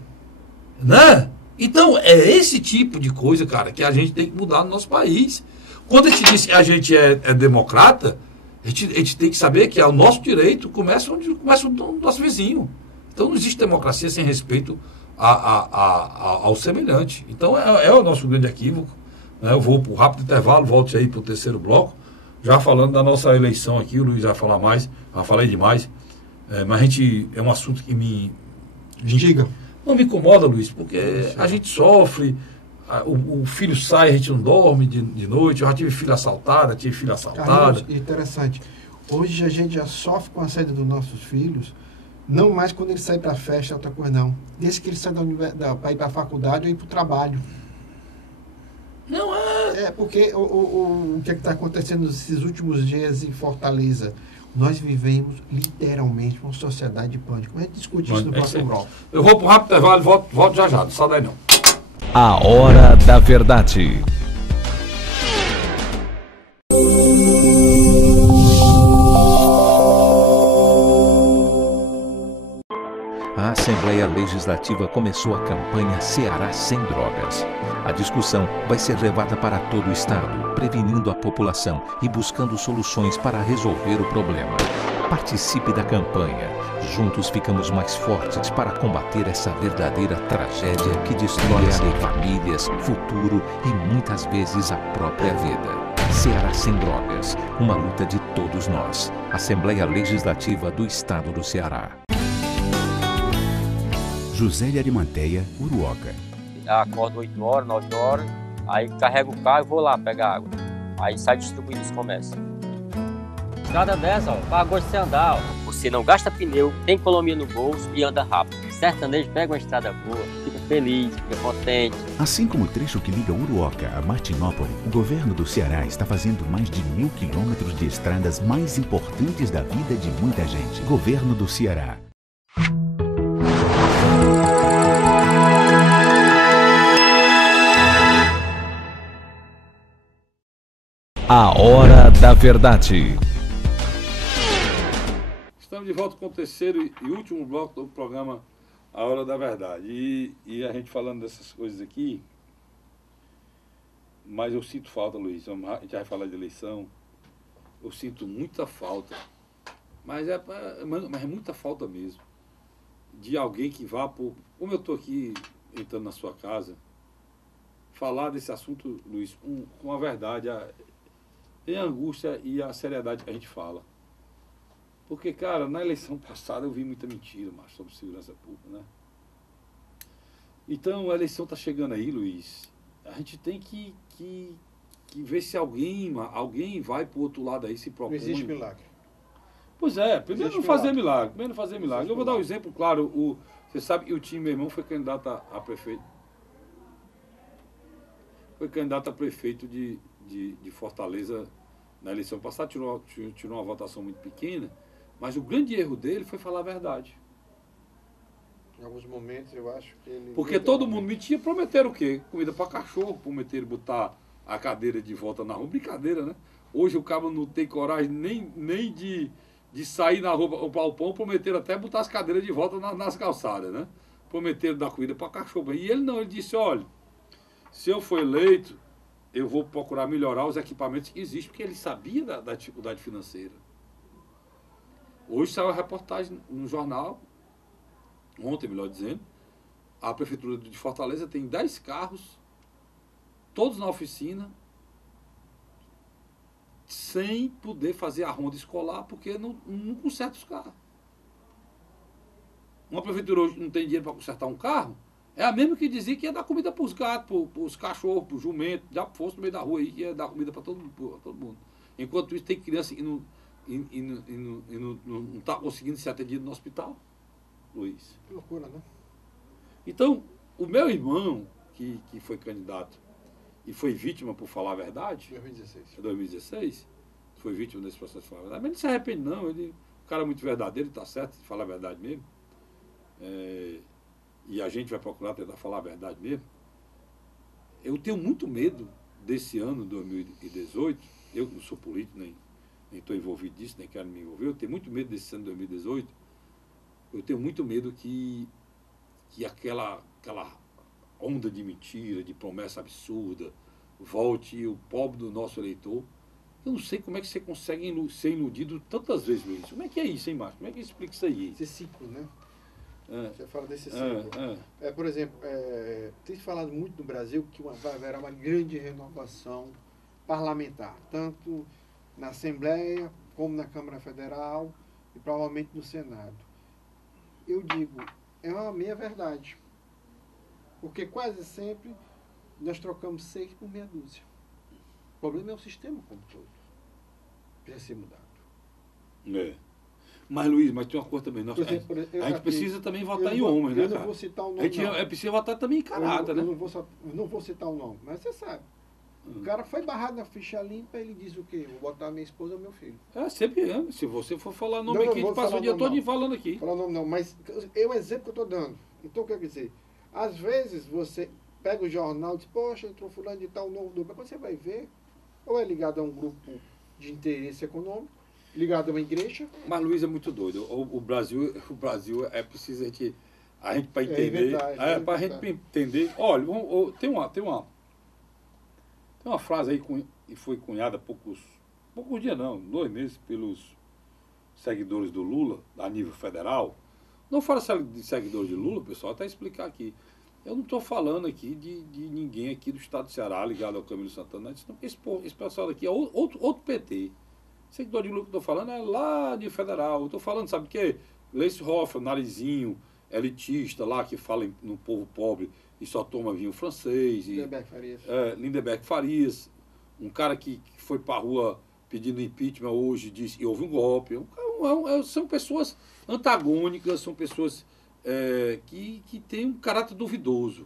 Né? Então, é esse tipo de coisa, cara, que a gente tem que mudar no nosso país. Quando a gente diz que a gente é democrata, a gente tem que saber que o nosso direito começa onde começa o nosso vizinho. Então, não existe democracia sem respeito ao semelhante. Então, é o nosso grande equívoco. Né? Eu vou para o rápido intervalo, volto aí para o terceiro bloco. Já falando da nossa eleição aqui, o Luiz vai falar mais, já falei demais. Mas é um assunto que me diga. Não me incomoda, Luiz, porque a gente sofre, o filho sai, a gente não dorme de noite. Eu já tive filha assaltada, Carlos, interessante. Hoje a gente já sofre com a saída dos nossos filhos, não mais quando eles saem para a festa, outra coisa não. Desde que eles saem para ir para a faculdade ou ir para o trabalho. Não é. Porque o que está acontecendo nesses últimos dias em Fortaleza? Nós vivemos literalmente uma sociedade de pânico. A gente discute isso no próximo bloco. Eu vou para o rápido intervalo e volto já. Não sai daí não. A Hora da Verdade. A Assembleia Legislativa começou a campanha Ceará Sem Drogas. A discussão vai ser levada para todo o estado, prevenindo a população e buscando soluções para resolver o problema. Participe da campanha. Juntos ficamos mais fortes para combater essa verdadeira tragédia que destrói famílias, futuro e muitas vezes a própria vida. Ceará Sem Drogas, uma luta de todos nós. Assembleia Legislativa do Estado do Ceará. José de Arimanteia, Uruoca. Acordo 8 horas, 9 horas, aí carrego o carro e vou lá pegar água. Aí sai distribuindo os comércios. Estrada dessa, para gosto de você andar. Você não gasta pneu, tem economia no bolso e anda rápido. Sertanejo pega uma estrada boa, fica feliz, fica contente. Assim como o trecho que liga Uruoca a Martinópole, o governo do Ceará está fazendo mais de 1.000 quilômetros de estradas mais importantes da vida de muita gente. Governo do Ceará. A Hora da Verdade. Estamos de volta com o terceiro e último bloco do programa A Hora da Verdade. E a gente falando dessas coisas aqui, mas eu sinto falta, Luiz, a gente vai falar de eleição, eu sinto muita falta, mas é muita falta mesmo, de alguém que vá, como eu estou aqui entrando na sua casa, falar desse assunto, Luiz, com a verdade, tem a angústia e a seriedade que a gente fala. Porque, cara, na eleição passada eu vi muita mentira, mas sobre segurança pública, né? Então, a eleição está chegando aí, Luiz. A gente tem que ver se alguém vai para o outro lado aí, se propõe. Não existe milagre. Pois é, primeiro não fazer milagre. Eu vou dar um exemplo claro. Você sabe que o time, meu irmão, foi candidato a prefeito. Foi candidato a prefeito de Fortaleza na eleição passada, tirou uma votação muito pequena, mas o grande erro dele foi falar a verdade. Em alguns momentos eu acho que ele... Porque todo mundo mentia, prometeram o quê? Comida para cachorro, prometeram botar a cadeira de volta na rua, brincadeira, né? Hoje o cabo não tem coragem nem de sair na rua para o pão, prometeram até botar as cadeiras de volta nas calçadas, né? Prometeram dar comida para cachorro. E ele não, ele disse, olha, se eu for eleito, eu vou procurar melhorar os equipamentos que existem, porque ele sabia da dificuldade financeira. Hoje saiu a reportagem no jornal, ontem, melhor dizendo, a Prefeitura de Fortaleza tem 10 carros, todos na oficina, sem poder fazer a ronda escolar, porque não conserta os carros. Uma prefeitura hoje não tem dinheiro para consertar um carro, é a mesma que dizia que ia dar comida para os gatos, para os cachorros, para os jumentos, já fosse no meio da rua aí, ia dar comida para todo mundo. Enquanto isso, tem criança que não está conseguindo ser atendido no hospital, Luiz. Que loucura, né? Então, o meu irmão, que foi candidato e foi vítima, por falar a verdade, 2016, foi vítima desse processo de falar a verdade, mas ele não se arrepende não, o cara é muito verdadeiro, está certo de falar a verdade mesmo, e a gente vai procurar tentar falar a verdade mesmo. Eu tenho muito medo desse ano, 2018, eu não sou político, nem estou envolvido nisso, nem quero me envolver, eu tenho muito medo desse ano, 2018, eu tenho muito medo que aquela onda de mentira, de promessa absurda, volte e o pobre do nosso eleitor. Eu não sei como é que você consegue ser iludido tantas vezes, Luiz. Como é que é isso, hein, Márcio? Como é que explica isso aí? Esse ciclo, né? Você fala desse ciclo. Por exemplo, tem se falado muito no Brasil que vai haver uma grande renovação parlamentar, tanto na Assembleia como na Câmara Federal e provavelmente no Senado. Eu digo, é uma meia-verdade. Porque quase sempre nós trocamos 6 por meia dúzia. O problema é o sistema como todo. Precisa ser mudado. Mas, Luiz, mas tem uma coisa também. A gente precisa também votar em homens, né, cara? Eu não vou citar o nome. A gente precisa votar também em caráter, né? Eu não vou citar o nome, mas você sabe. O cara foi barrado na ficha limpa, ele diz o quê? Vou botar minha esposa ou meu filho. Sempre é. Se você for falar nome aqui, a gente passa o dia todo falando aqui. Falar nome não, mas é o exemplo que eu estou dando. Então, quer dizer, às vezes você pega o jornal e diz, poxa, entrou fulano de tal novo do Quando você vai ver, ou é ligado a um grupo de interesse econômico, ligado a uma igreja. Mas Luiz é muito doido. O Brasil é preciso a gente para entender. Para a gente entender. Olha, tem uma frase aí que foi cunhada há poucos dias não, 2 meses, pelos seguidores do Lula, a nível federal. Não fala de seguidores de Lula, pessoal, até explicar aqui. Eu não estou falando aqui de ninguém aqui do estado do Ceará ligado ao Camilo Santana. Esse pessoal aqui é outro PT. Seguidor de Lula que eu estou falando é lá de federal. Eu estou falando, sabe o quê? Gleice Hoffmann, narizinho, elitista lá, que fala no povo pobre e só toma vinho francês. Lindeberg Farias. Um cara que foi para a rua pedindo impeachment hoje, disse que houve um golpe. São pessoas antagônicas, são pessoas que têm um caráter duvidoso.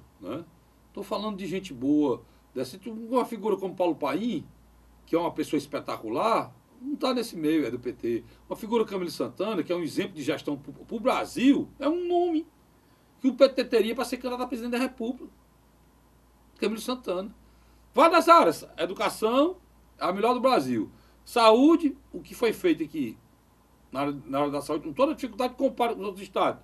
Estou falando de gente boa. Uma figura como Paulo Paim, que é uma pessoa espetacular, não está nesse meio, é do PT. Uma figura Camilo Santana, que é um exemplo de gestão para o Brasil, é um nome que o PT teria para ser candidato a presidente da República. Camilo Santana. Várias áreas. Educação, a melhor do Brasil. Saúde, o que foi feito aqui na área da saúde, com toda a dificuldade, compara com os outros estados.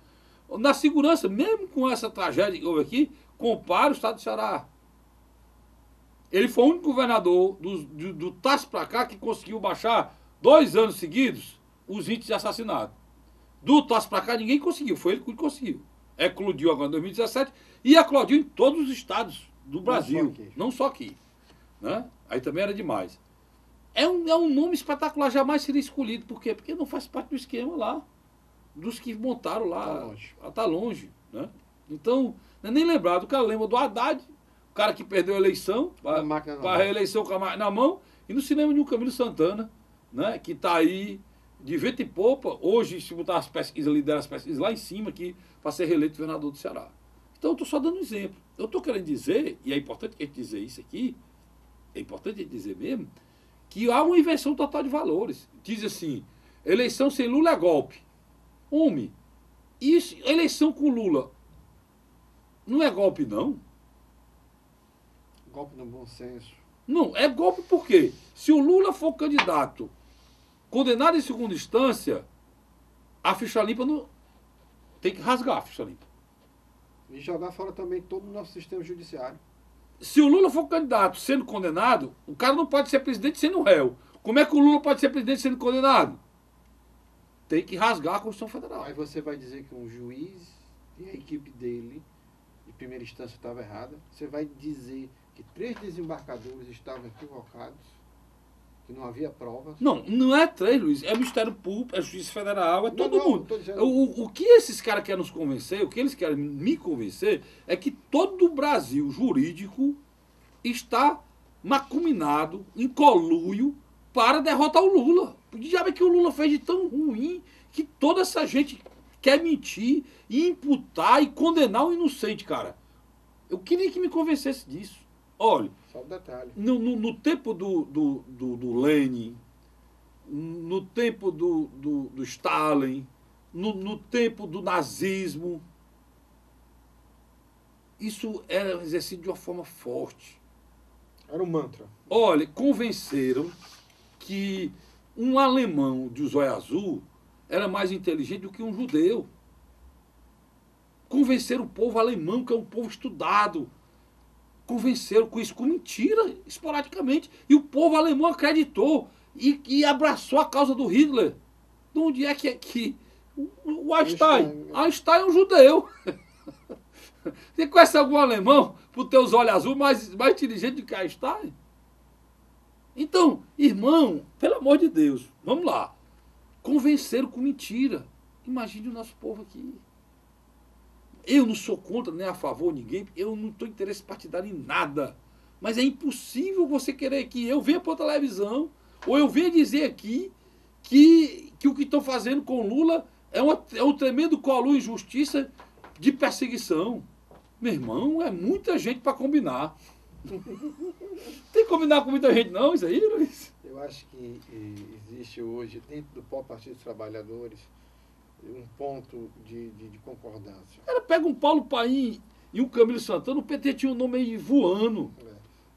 Na segurança, mesmo com essa tragédia que houve aqui, compara o estado do Ceará. Ele foi o único governador do TAS para cá que conseguiu baixar 2 anos seguidos os índices de assassinato. Do TAS para cá ninguém conseguiu, foi ele que conseguiu. Eclodiu agora em 2017 e eclodiu em todos os estados do Brasil, não só aqui. Aí também era demais. É um nome espetacular, jamais seria escolhido. Por quê? Porque não faz parte do esquema lá, dos que montaram lá. Está longe. Então, não é nem lembrado. O cara lembra do Haddad, o cara que perdeu a eleição, para a reeleição com a máquina na mão, e não se lembra de um Camilo Santana, que está aí de vento e popa, hoje, se botar as pesquisas, lidera as pesquisas lá em cima aqui, para ser reeleito governador do Ceará. Então, eu estou só dando um exemplo. Eu estou querendo dizer, e é importante a gente dizer isso aqui, é importante a gente dizer mesmo, que há uma inversão total de valores. Diz assim, eleição sem Lula é golpe. Homem, isso, eleição com Lula não é golpe, não? Golpe no bom senso. Não, é golpe por quê? Se o Lula for candidato condenado em segunda instância, a ficha limpa não... tem que rasgar a ficha limpa. E jogar fora também todo o nosso sistema judiciário. Se o Lula for candidato sendo condenado, o cara não pode ser presidente sendo réu. Como é que o Lula pode ser presidente sendo condenado? Tem que rasgar a Constituição Federal. Aí você vai dizer que um juiz e a equipe dele, de primeira instância, estava errada. Você vai dizer que 3 desembarcadores estavam equivocados, que não havia provas. Não, não é 3, Luiz. É Ministério Público, é Justiça Federal, é todo mundo. Tô dizendo... O que esses caras querem nos convencer, o que eles querem me convencer, é que todo o Brasil jurídico está macuminado, em conluio, para derrotar o Lula. O diabo é que o Lula fez de tão ruim que toda essa gente quer mentir e imputar e condenar o inocente, cara. Eu queria que me convencesse disso. Olha, Só um detalhe. no tempo do Lenin, no tempo do Stalin, no tempo do nazismo, isso era exercido de uma forma forte. Era um mantra. Olha, convenceram que um alemão de zóio azul era mais inteligente do que um judeu. Convenceram o povo alemão, que é um povo estudado. Convenceram com isso, com mentira, esporadicamente. E o povo alemão acreditou e abraçou a causa do Hitler. De onde é que o Einstein? Einstein é um judeu. Você conhece algum alemão, por ter os olhos azuis, mais inteligente do que Einstein? Então, irmão, pelo amor de Deus, vamos lá. Convenceram com mentira. Imagine o nosso povo aqui. Eu não sou contra nem a favor de ninguém, eu não estou interesse partidário em nada. Mas é impossível você querer que eu venha para a televisão, ou eu venha dizer aqui que o que estão fazendo com Lula é um tremendo colo e injustiça de perseguição. Meu irmão, é muita gente para combinar. Tem que combinar com muita gente não, isso aí, Luiz? Eu acho que existe hoje, dentro do próprio Partido dos Trabalhadores, um ponto de concordância. Ela pega um Paulo Paim e um Camilo Santana, o PT tinha um nome aí voando.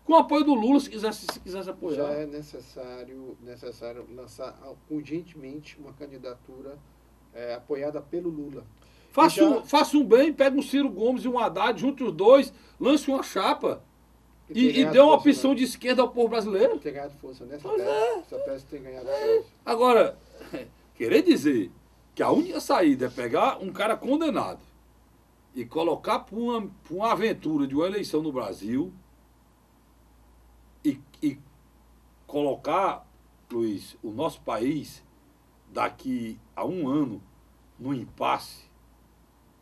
Com o apoio do Lula, se quisesse apoiar. Já é necessário lançar urgentemente uma candidatura apoiada pelo Lula. Faça um bem, pega um Ciro Gomes e um Haddad, junte os dois, lance uma chapa e dê uma opção de esquerda ao povo brasileiro. Tem ganhado força nessa Pois peça. Essa peça tem ganhado força. Agora, querer dizer que a única saída é pegar um cara condenado e colocar para uma aventura de uma eleição no Brasil e colocar, Luiz, o nosso país daqui a um ano no impasse,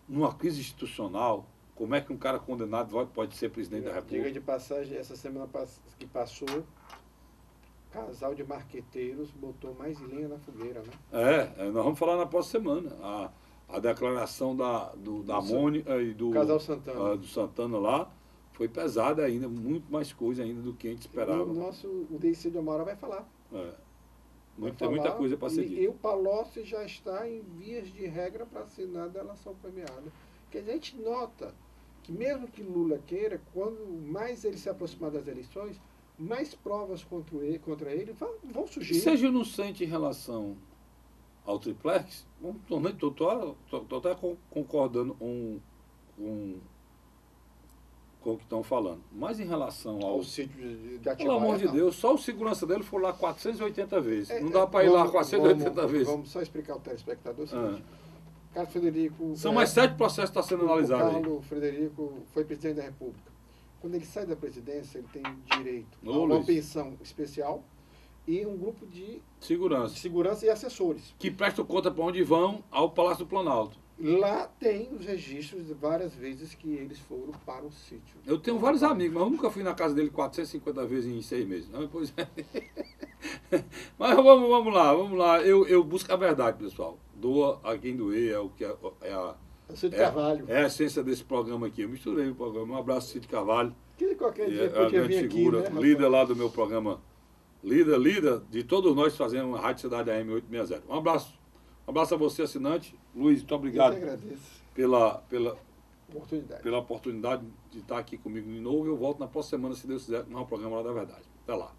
numa crise institucional, como é que um cara condenado pode ser presidente da República? Diga de passagem, essa semana que passou, casal de marqueteiros botou mais lenha na fogueira, né? Nós vamos falar na próxima semana. A declaração da Mônica e do casal Santana. Do Santana lá foi pesada ainda, muito mais coisa ainda do que a gente esperava. O Deicide Amaral vai falar. Tem muita coisa para ser dita. E o Palocci já está em vias de regra para assinar a delação premiada. Quer dizer, a gente nota que mesmo que Lula queira, quando mais ele se aproximar das eleições, mais provas contra ele vão surgir. Seja inocente em relação ao triplex, estou até concordando com o que estão falando. Mas em relação ao sítio de Atibaia, pelo amor de Deus, só o segurança dele foi lá 480 vezes. Não dá para ir lá 480 vezes. Vamos só explicar ao telespectador o seguinte. Carlos Frederico... São mais 7 processos que estão sendo analisados. O Carlos Frederico foi presidente da República. Quando ele sai da presidência, ele tem direito a uma pensão especial e um grupo de segurança e assessores. Que prestam conta para onde vão ao Palácio do Planalto. Lá tem os registros de várias vezes que eles foram para o sítio. Eu tenho vários amigos, mas eu nunca fui na casa dele 450 vezes em 6 meses. Não, pois é. Mas vamos lá. Eu busco a verdade, pessoal. Doa a quem doer, é o que é a essência desse programa aqui. Eu misturei o programa. Um abraço, Cid Carvalho. Que qualquer dia a grande figura, aqui, né, líder lá do meu programa. Líder de todos nós fazendo a Rádio Cidade AM 860. Um abraço a você, assinante. Luiz, muito obrigado. Eu que agradeço. Pela oportunidade de estar aqui comigo de novo. Eu volto na próxima semana, se Deus quiser, com um programa lá da verdade. Até lá.